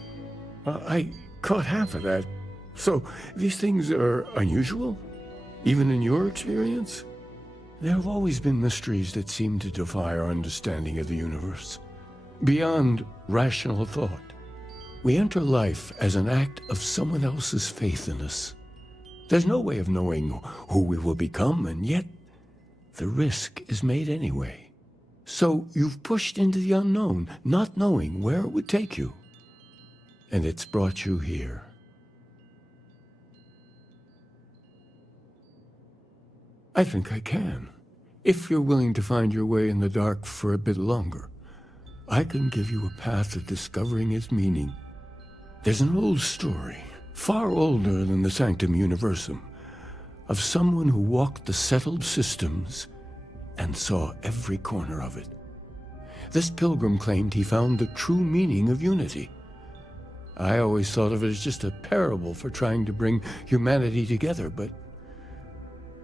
I caught half of that. So, these things are unusual? Even in your experience? There have always been mysteries that seem to defy our understanding of the universe. Beyond rational thought. We enter life as an act of someone else's faith in us. There's no way of knowing who we will become, and yet the risk is made anyway. So you've pushed into the unknown, not knowing where it would take you. And it's brought you here. I think I can. If you're willing to find your way in the dark for a bit longer, I can give you a path to discovering its meaning. There's an old story, far older than the Sanctum Universum, of someone who walked the settled systems and saw every corner of it. This pilgrim claimed he found the true meaning of unity. I always thought of it as just a parable for trying to bring humanity together, but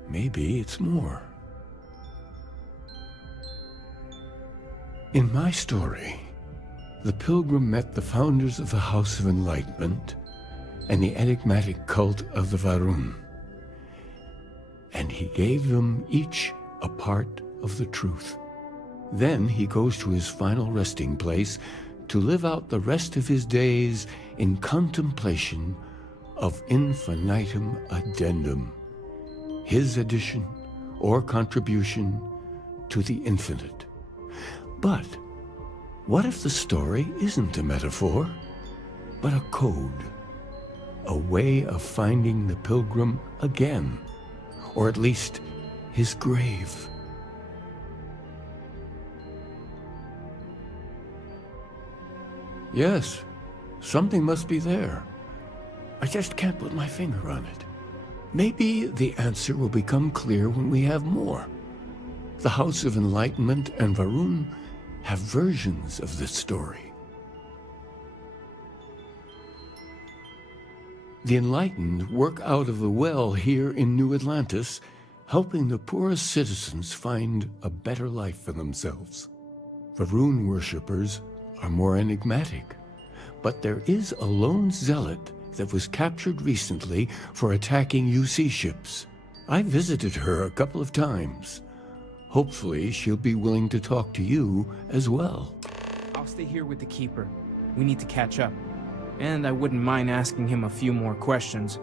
maybe it's more. In my story, the pilgrim met the founders of the House of Enlightenment and the enigmatic cult of the Varun. And he gave them each a part of the truth. Then he goes to his final resting place to live out the rest of his days in contemplation of infinitum addendum, his addition or contribution to the infinite. But what if the story isn't a metaphor, but a code, a way of finding the pilgrim again, or at least his grave? Yes, something must be there. I just can't put my finger on it. Maybe the answer will become clear when we have more. The House of Enlightenment and Varun have versions of this story. The Enlightened work out of the well here in New Atlantis, helping the poorest citizens find a better life for themselves. Varun worshippers are more enigmatic, but there is a lone zealot that was captured recently for attacking UC ships. I visited her a couple of times. Hopefully, she'll be willing to talk to you as well. I'll stay here with the Keeper. We need to catch up. And I wouldn't mind asking him a few more questions.